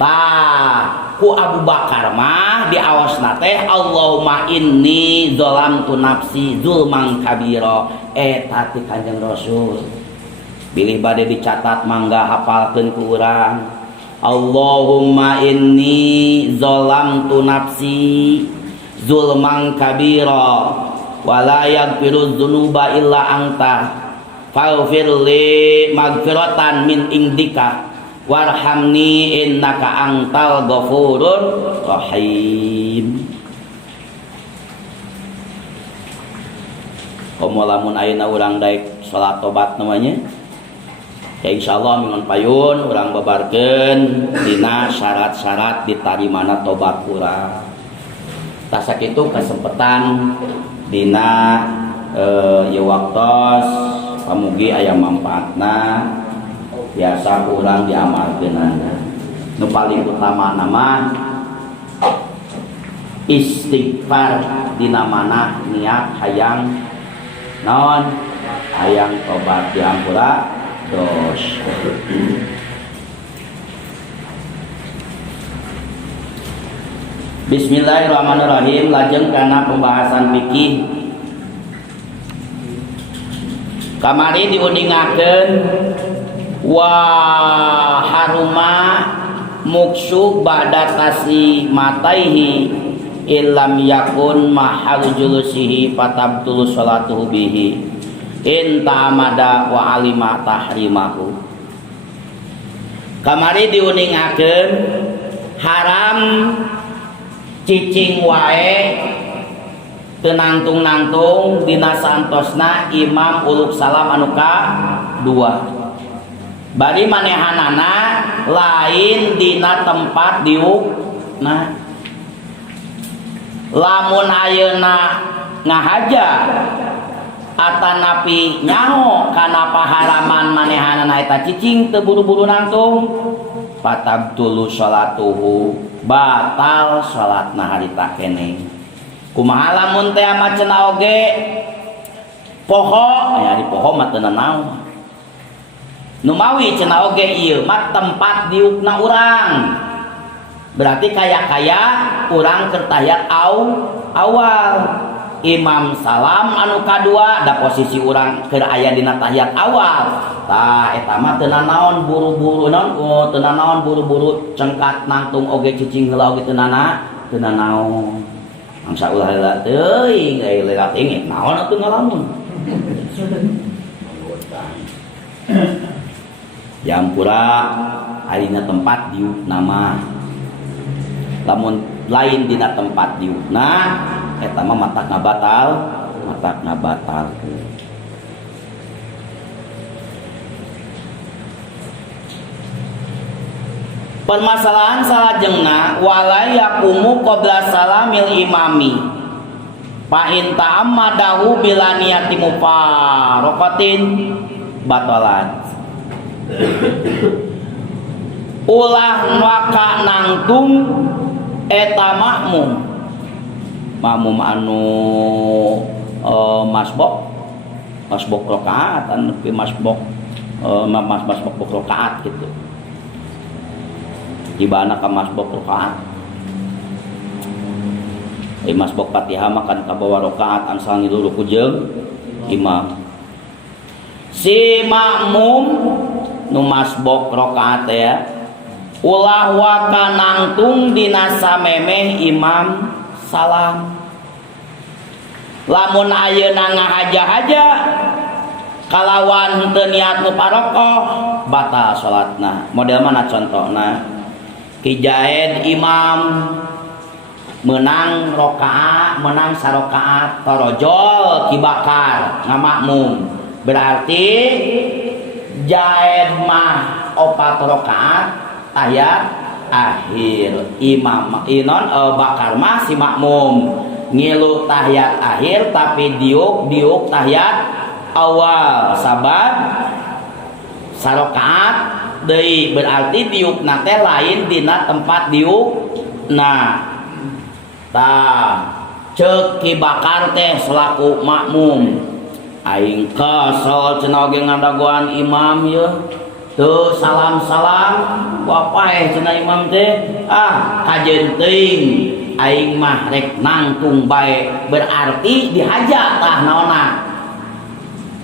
Tah ku Abu Bakar mah di awasna teh Allahumma inni zalamtu nafsi zulman kabira. Eta ti Kanjeng Rasul. Bilih bade dicatat mangga hafalkeun ku urang. Allahumma inni zalamtu nafsi zulman kabira wa la yaghfiru dzunuba illa anta faghfir li maghfiratan min indika warhamni innaka antal ghafurur rahim. Komo lamun ayeuna urang daek salat tobat namanya ya insyaallah mingon payun urang babarkeun dina syarat-syarat ditarimana tobat urang. Tah sakitu kasempetan dina ieu waktos pamugi aya manfaatna biasa urang diamalkeunana. Nu paling utama nama istighfar dina mana niat hayang naon hayang tobat diampura dosa. Bismillahirrahmanirrahim. Lajeng kana pembahasan fikih. Kamari diuningakeun wa haruma muksu ba'da tasi mataihi illam yakun mahal julusihi fatabtulu sholatuhu bihi in ta'amada wa alima tahrimahu. Kamari diuningakeun haram cicing wae teu nangtung-nangtung dina santosna imam uluk salam anu ka 2. Bari manehanana lain dina tempat diukna. Lamun ayeuna ngahaja atanapi nyaho kana pahalaman manehanana eta cicing teu buru-buru nangtung fatabtulu sholatuhu batal salatna harita keneh. Kumaha lamun teh mah cenah oge poho aya di poho mah teu naon. Nu mawi cenah oge ieu mah tempat diukna urang. Berarti kaya-kaya urang keur tahiyat awal. Imam salam anu kadua da posisi urang keur aya dina tahiyat awal. Tah eta mah teu naon buru-buru naon, teu naon buru-buru cengkat nangtung oge cicing heula oge teu naon. Angsa ulah heula teuing aya lelat ingit naon atuh ngalamun. Jampura arina tempat diukna mah. Lamun lain dina tempat diukna eta mah matakna batal. Permasalahan salajengna wala yaqumu qabla salamil imami fa in ta'ammadahu bila niyati mufaraqatin batalat. Ulah waka nangtung eta makmum anu masbok rakaat anu masbok rakaat gitu. Tibana ka masbok rakaat. Masbok Fatihah makan kabawa rakaat ansal ngilu ruku jeung imam. Si makmum nu masbok rakaat ya ulah waka nangtung dina samemeh imam salam. Lamun ayeuna ngahaja-haja kalawan teu niat nu parokoh batal salatna. Model mana contohna? Kijaed imam menang sarakaat torojol kibakar ngamakmum. Berarti jaed mah 4 rakaat tahiyat akhir. Imam inon bakar mah si makmum ngilu tahiyat akhir tapi diuk tahiyat awal sabab sarakaat deui. Berarti diuk nate lain dina tempat diuk. Nah tah ceuk ki bakar teh selaku makmum aing kesel cenah oge ngadagoan imam ye teu salam-salam wapaeh cenah imam teh kajeun teuing aing mah rek nangtung bae. Berarti dihaja tah naonna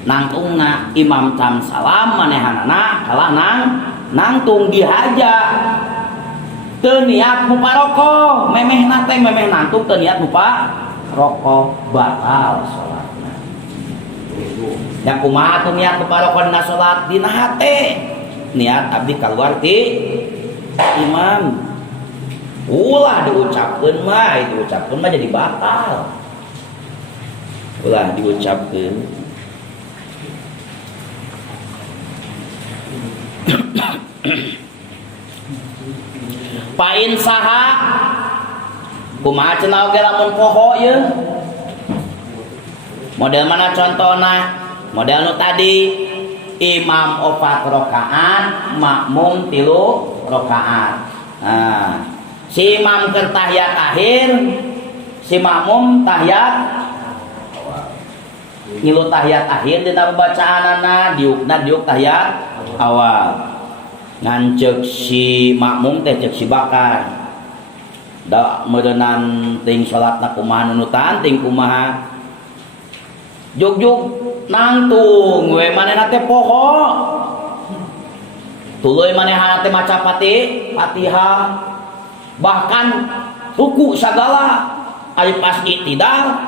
nangtungna imam tam salam manehanana kalah nangtung dihaja teu niat muparoko memehna teh memeh nangtung teu niat muparoko batal salatna. Da kumaha teu niat muparoko dina salat dina hate niat abdi kaluar ti imam. Ulah diucapkeun mah jadi batal. Ulah diucapkeun. Pain saha kumaha cenah oge lamun poho ye model mana contohna? Model nu tadi imam 4 rakaat makmum 3 rakaat. Nah si imam keur tahiyat akhir si makmum tahiyat ngilu tahiyat akhir dina bacaanana diuk tahiyat awal. Ngan ceuk si makmum teh ceuk si bakar da meureunnan ting salatna kumaha nunutan ting kumaha jug nangtung we manehna teh poho tuluy manehana teh maca Fatihah, bahkan ruku sagala ari pas i'tidal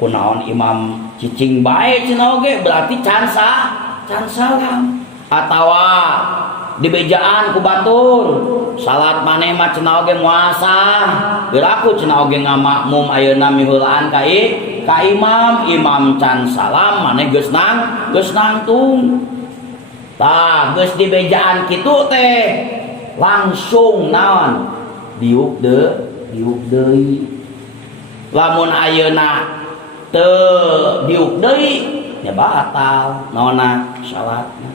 kunaon imam cicing bae cenah oge berarti can salam atawa dibejaan ku batur salat maneh mah cenah oge muasa beraku cenah oge ngamakmum ayeuna miheulaan ka imam can salam maneh geus nangtung tah geus dibejaan kitu teh langsung naon diuk deui lamun ayeuna teu diuk deui nya batal naonna salatna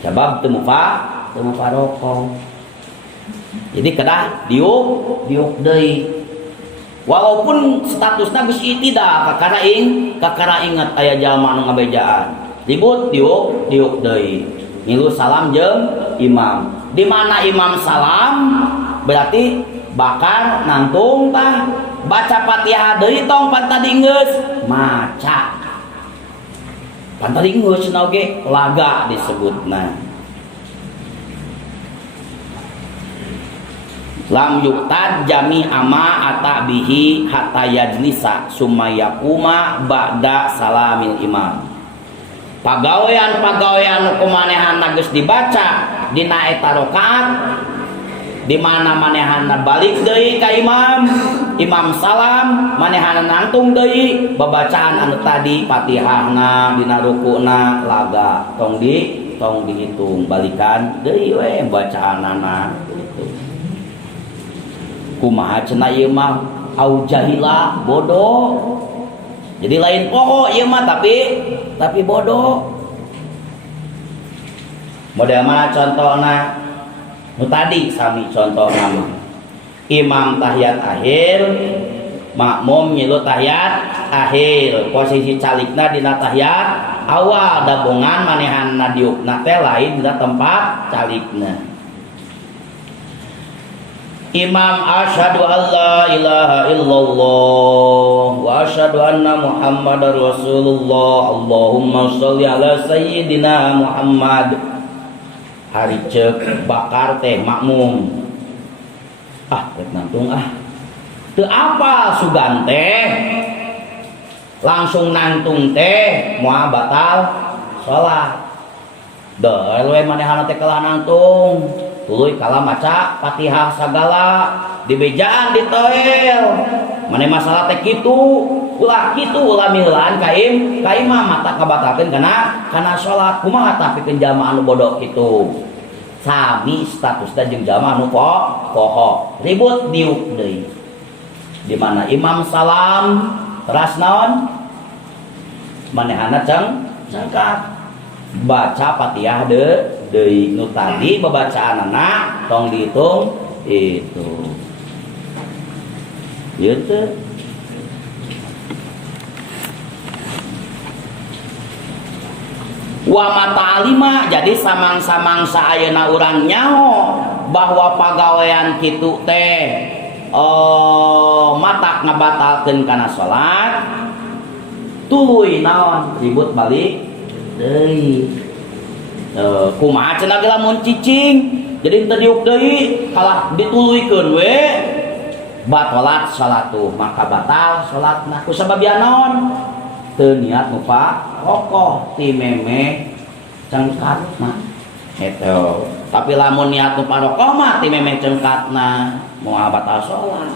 sabab teu mufaraqah jadi kedah diuk deui walaupun statusna geus i'tidal kakara inget aya jalma anu ngabejaan ribut diuk deui ngilu salam jeung imam di mana imam salam berarti bakal nangtung tah baca Fatihah deui tong pan tadi geus maca pan tadi geus oge laga disebutna lam yuktad jami ama ata bihi hatta yajlisa summa yaquma ba'da salamil imam pagawean kumanehanna geus dibaca dina eta rakaat di mana manehana balik deui ka imam salam manehana nangtung deui babacaan anu tadi Fatihahna dina rukuna laga tong dihitung balikan deui we bacaanana kumaha cenah ieu mah au jahila bodoh jadi lain pokok ieu mah tapi bodoh model mana contohna nu tadi sami contoh nama imam tahiyat akhir makmum nyilu tahiyat akhir posisi calikna dina tahiyat awal dabungan manehanna diukna teh lain dina tempat calikna imam asyhadu an la ilaha illallah wa asyhadu anna muhammadar rasulullah Allahumma sholli ala sayyidina Muhammad hari cek bakar teh makmum rek nangtung teu apa sugan teh langsung nangtung teh moal batal salat deuh we manehana teh kalah nangtung tuluy kalah maca Fatihah sagala dibejaan di toel maneh masalah teh kitu ulah miheulaan ka imam mata kabatalkeun kana salat kumaha tapikeun jalma anu bodoh kitu sami statusna jeung jalma anu poho ribut diuk deui di mana imam salam teras naon manehana cengkat baca Fatihah deui nu tadi babacaanna tong dihitung itu ieu teh wa mata'alima jadi samang-samang saayana urang nyaho bahwa pagawean kitu teh matak ngabatalkeun kana salat tuluy naon ribut balik deui kumaha cenah lamun cicing jadi teu diuk deui kalah dituluykeun we batalat salatu maka batal salatna ku sababian naon teu niat mufaraqah ti memeh cengkatna eta tapi lamun niat mufaraqah mah ti memeh cengkatna moal batal salat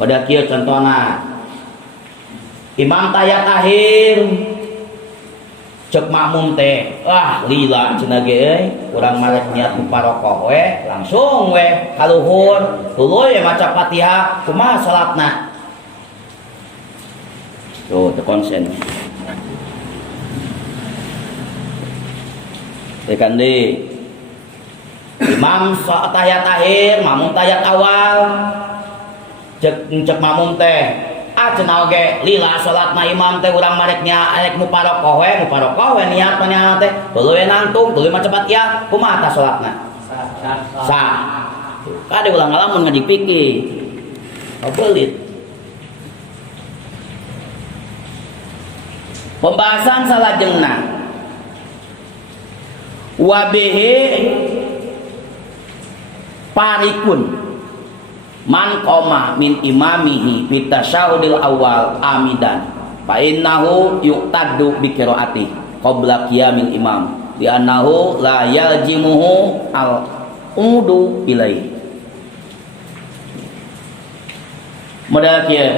bada kieu contohna imam tahiyat akhir cek makmum teh lila cenah ge urang marek niat mufaraqah we langsung we kaluhur tuluy maca Fatihah kumaha salatna tuh konsen tekan di imam tahiyat akhir makmum tahiyat awal cek makmum teh cenah oge lila salatna imam teh urang mareknya arek mufaraqah we niat manehna teh tuluy nangtung tuluy maca Fatihah kumaha tah salatna sah kade ulang ngalamun ngajipiki belit pembahasan salajengna wa bihi parikun man qoma min imamihi fi tasyahudil awal amidan fa innahu yuqtaddu bi qiraati qabla qiyamil imam li annahu la yaljimuhu al udu ilai. Modal kieu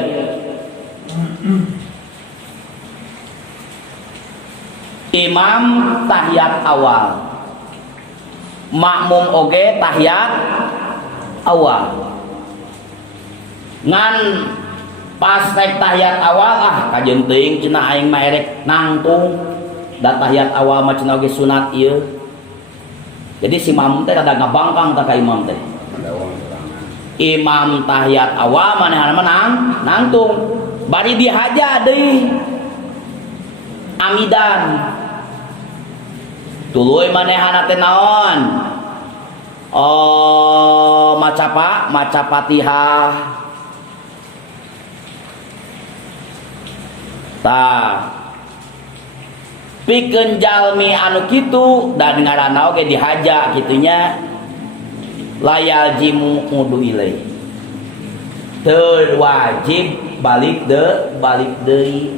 imam tahiyat awal, makmum oge tahiyat awal. Ngan pas rek tahiyat awal kajeun teuing cenah aing mah erek nangtung da tahiyat awal mah cenah oge sunat ieu. Jadi si makmum teh rada ngabangkang tah ka imam teh. Imam tahiyat awal manehna menang nangtung bari dihaja deui amidan tuluy manehana teh naon maca Fatihah tah pikeun jalmi anu kitu dan ngaranna oge dihaja kitunya layal jimu mudu ilai teu wajib balik deui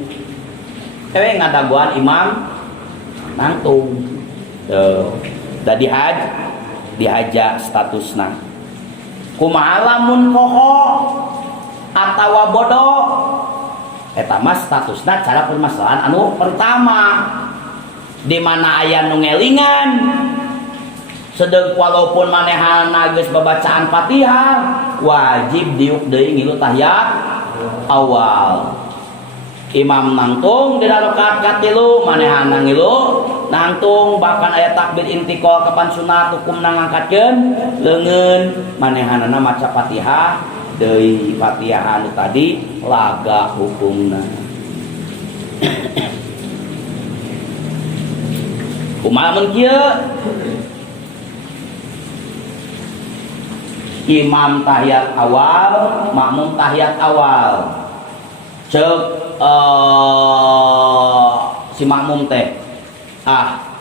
ewe ngadaguan imam nangtung da dihaja statusna kumaha lamun koho atawa bodoh eta mah statusna cara permasalahan anu pertama di mana aya nu ngelingan sedeng walaupun manehana geus babacaan Fatihah wajib diuk deui ngilu tahiyat awal. Imam nangtung dina rakaat katilu manehana ngilu nangtung bahkan aya takbir intiqal kapan sunat hukumna ngangkatkeun leungeun manehana maca Fatihah deui Fatihah anu tadi laga hukumna. Kumaha mun kieu imam tahiyat awal, makmum tahiyat awal. Cek si makmum teh,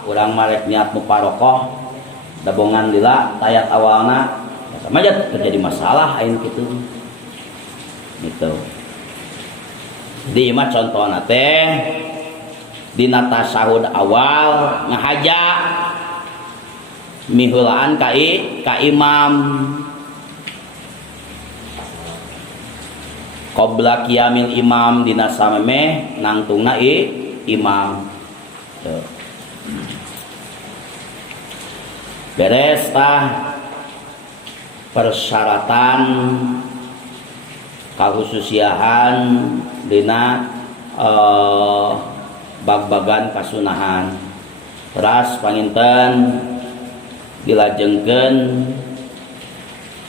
urang marek niat muparokoh, dabongan lila tahiyat awalna, sama aja terjadi masalah ain gitu. Gitu. Di imah contohna teh, dina tasahud awal ngahaja mihulaan ka imam. Qabla qiyamil imam dina samemeh nangtungna imam. Beres tah persyaratan kahususiahan dina bag-bagan kasunahan. Teras panginten dilajengkeun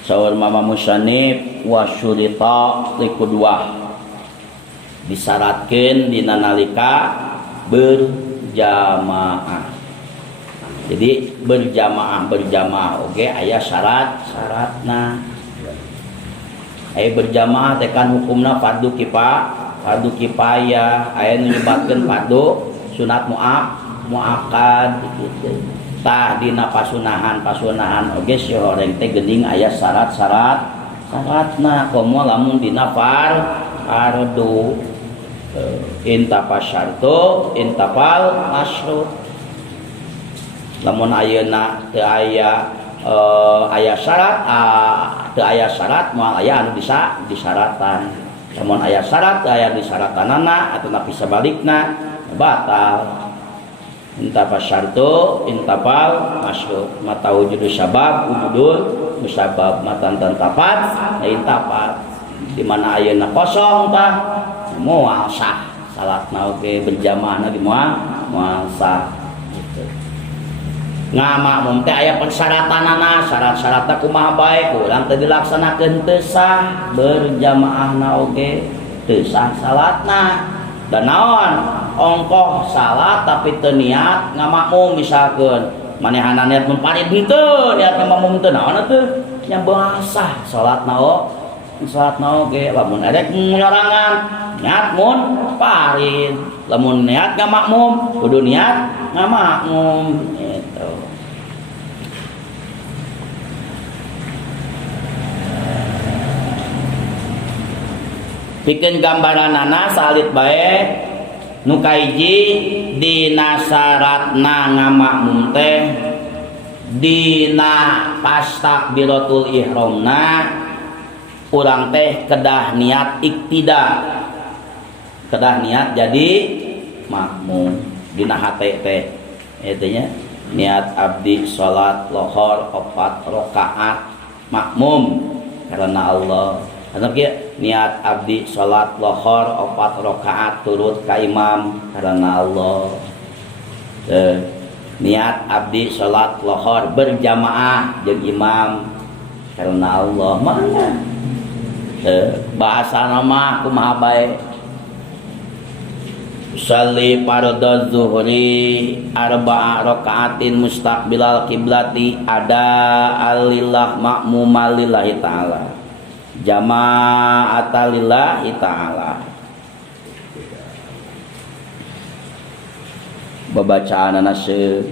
saur mama musannif wa syurita liqudwah disyaratkeun dina nalika berjamaah. Jadi berjamaah oge aya syaratna. Aya berjamaah teh kan hukumna fardu kifayah, aya nu nyebabkeun fardu sunat muakkad gitu. Tah dina pasunahan oge si horeng teh geuning aya syaratna komo lamun dina fardu intapa syartu intapal masyrut. Lamun ayeuna teu aya syarat moal aya anu disyaratan. Lamun aya syarat aya disyaratanana atawa bisa balikna batal. Intapa syartu intapal masyrut mata wujudu sabab wujudul musabab matan tapat intapat di mana ayeuna kosong tah moal sah salatna oge berjamaahna di moal sah gitu. Ngamakmum teh aya persyaratanana syarat-syaratna kumaha bae urang teh dilaksanakeun teu sah berjamaahna oge teu sah salatna. Dan naon ongkoh salat tapi teu niat ngamakmum misalkeun manehana niat mun parit henteu niat ngamakmum teu naon atuh nya basah salatna oge lamun erek nyorangan niat mun parit lamun niat ngamakmum kudu niat ngamakmum gitu. Pikeun gambaranana salit bae nu kahiji dina syaratna ngamakmum teh dina pas takbiratul ihramna urang teh kedah niat iktida, kedah niat jadi makmum dina hate teh eta nya niat abdi salat lohor 4 rakaat makmum karena Allah. Atau niat abdi salat lohor 4 rakaat turut ka imam karena Allah. Niat abdi salat lohor berjamaah jeung imam karena Allah. Mana bahasa nama kumaha bae. Shalli fardhu zuhri 4 rakaatin mustaqbilal kiblati ada alillah makmumal lillahi ta'ala jama'atan lillahi ta'ala. Babacaan naseu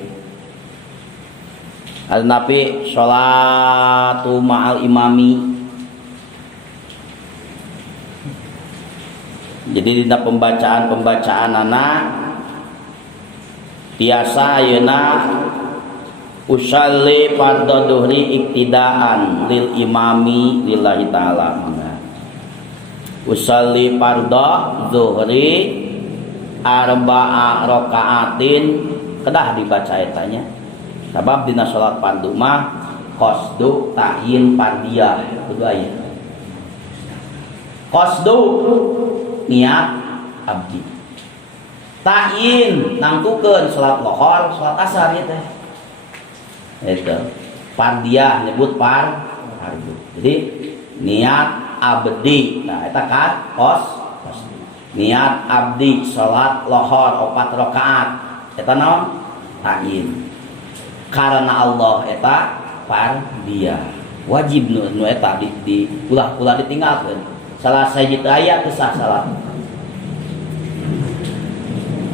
al-nabi sholatu ma'al imami. Jadi dina pembacaan anak tiasa ayeuna usalli fardhu dhuhri iktidaan lil imami lillahi ta'ala. Usalli fardhu dhuhri 4 rakaatin kedah dibaca etanya. Sabab dina salat fardu mah qasdu ta'yin fardiyah kudu aya. Qasdu niat abdi. Ta'yin nangtukeun salat lohor, salat asar ieu teh. Eta fardiyah nyebut fardu. Jadi niat abdi. Nah eta kan niat abdi salat lohor 4 rakaat. Eta naon? Ta'yin. Karena Allah eta fardiyah. Wajib nu eta di ulah ditinggalkeun. Salah sajid ayat kesah salat.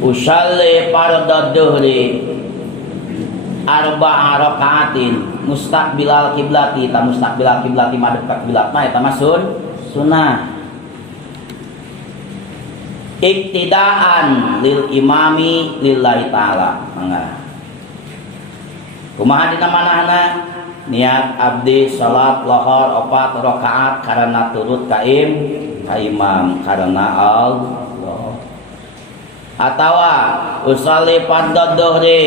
Usalli fardhu dhuhri 4 rakaatin mustaqbilal kiblati. Ta mustaqbilal kiblati madhep ka kiblat mah eta mah sunnah. Iktidaan lil imami lillahi ta'ala. Mangga. Kumaha dina manahna? Niat abdi salat lohor 4 rakaat karena turut ka imam karena Allah. Atawa usalli fardhu dhuhri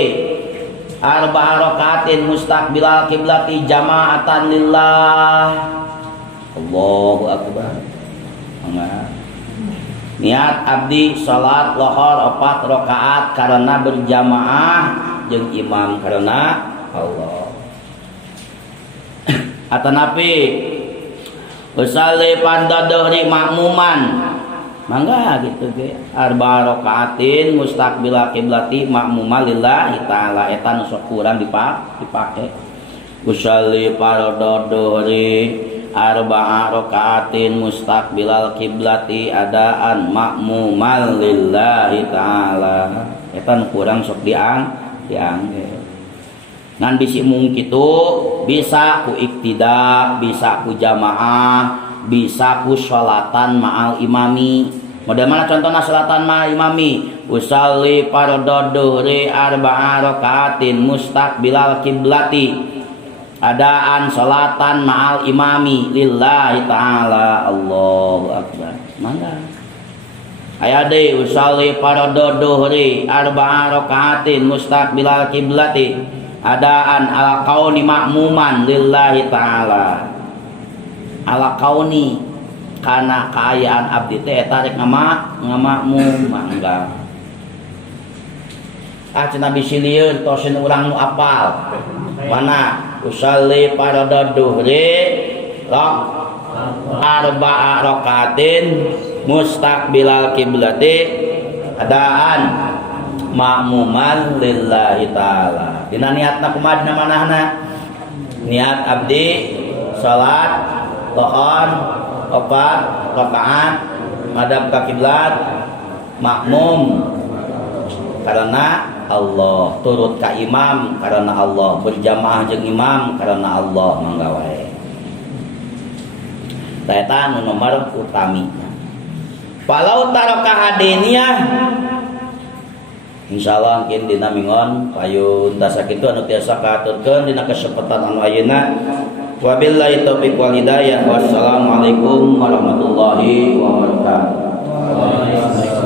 4 rakaatin mustaqbilal kiblati jama'atan lillah. Allahu akbar. Niat abdi salat lohor 4 rakaat karena berjamaah jeung imam karena Allah. Atanapi usalli fardhu dhuhri makmuman. Mangga gitu ge 4 rakaatin mustaqbilal kiblati makmuman lillahi ta'ala. Eta nu sok kurang dipake. Usalli fardhu dhuhri 4 rakaatin mustaqbilal kiblati adaan makmuman lillahi ta'ala. Eta nu kurang sok diangge. Ngan bisi mung kitu bisa ku iktida, bisa ku jamaah, bisa ku sholatan ma'al imami. Model mana contohna sholatan ma'al imami? Usalli fardhu dhuhri 4 rakaatin mustaqbilal kiblati adaan sholatan ma'al imami lillahi ta'ala. Allahu akbar. Mangga aya deui usalli fardhu dhuhri 4 rakaatin mustaqbilal kiblati adaan ala kauni makmuman lillahi ta'ala. Ala kauni kana kaayaan abdi teh eta rek ngamakmum mangga. Cenah bisi lieur tosin urang nu apal. Mana usalli fardhu dhuhri 4 rakaatin mustaqbilal kiblati adaan makmuman lillahi ta'ala. Dina niatna kumaha dina manahna? Niat abdi salat lohor 4 rakaat madhab ka kiblat makmum karena Allah, turut ka imam karena Allah, berjamaah jeung imam karena Allah. Mangga wae. Eta nu nomor utami. Palau taraka hadeniyah insyaallah mungkin dina mingon payun tasa kitu anu tiasa kaaturkeun dina kesempatan anu ayeuna. Wabillahi taufiq wal hidayah. Wassalamualaikum warahmatullahi wabarakatuh.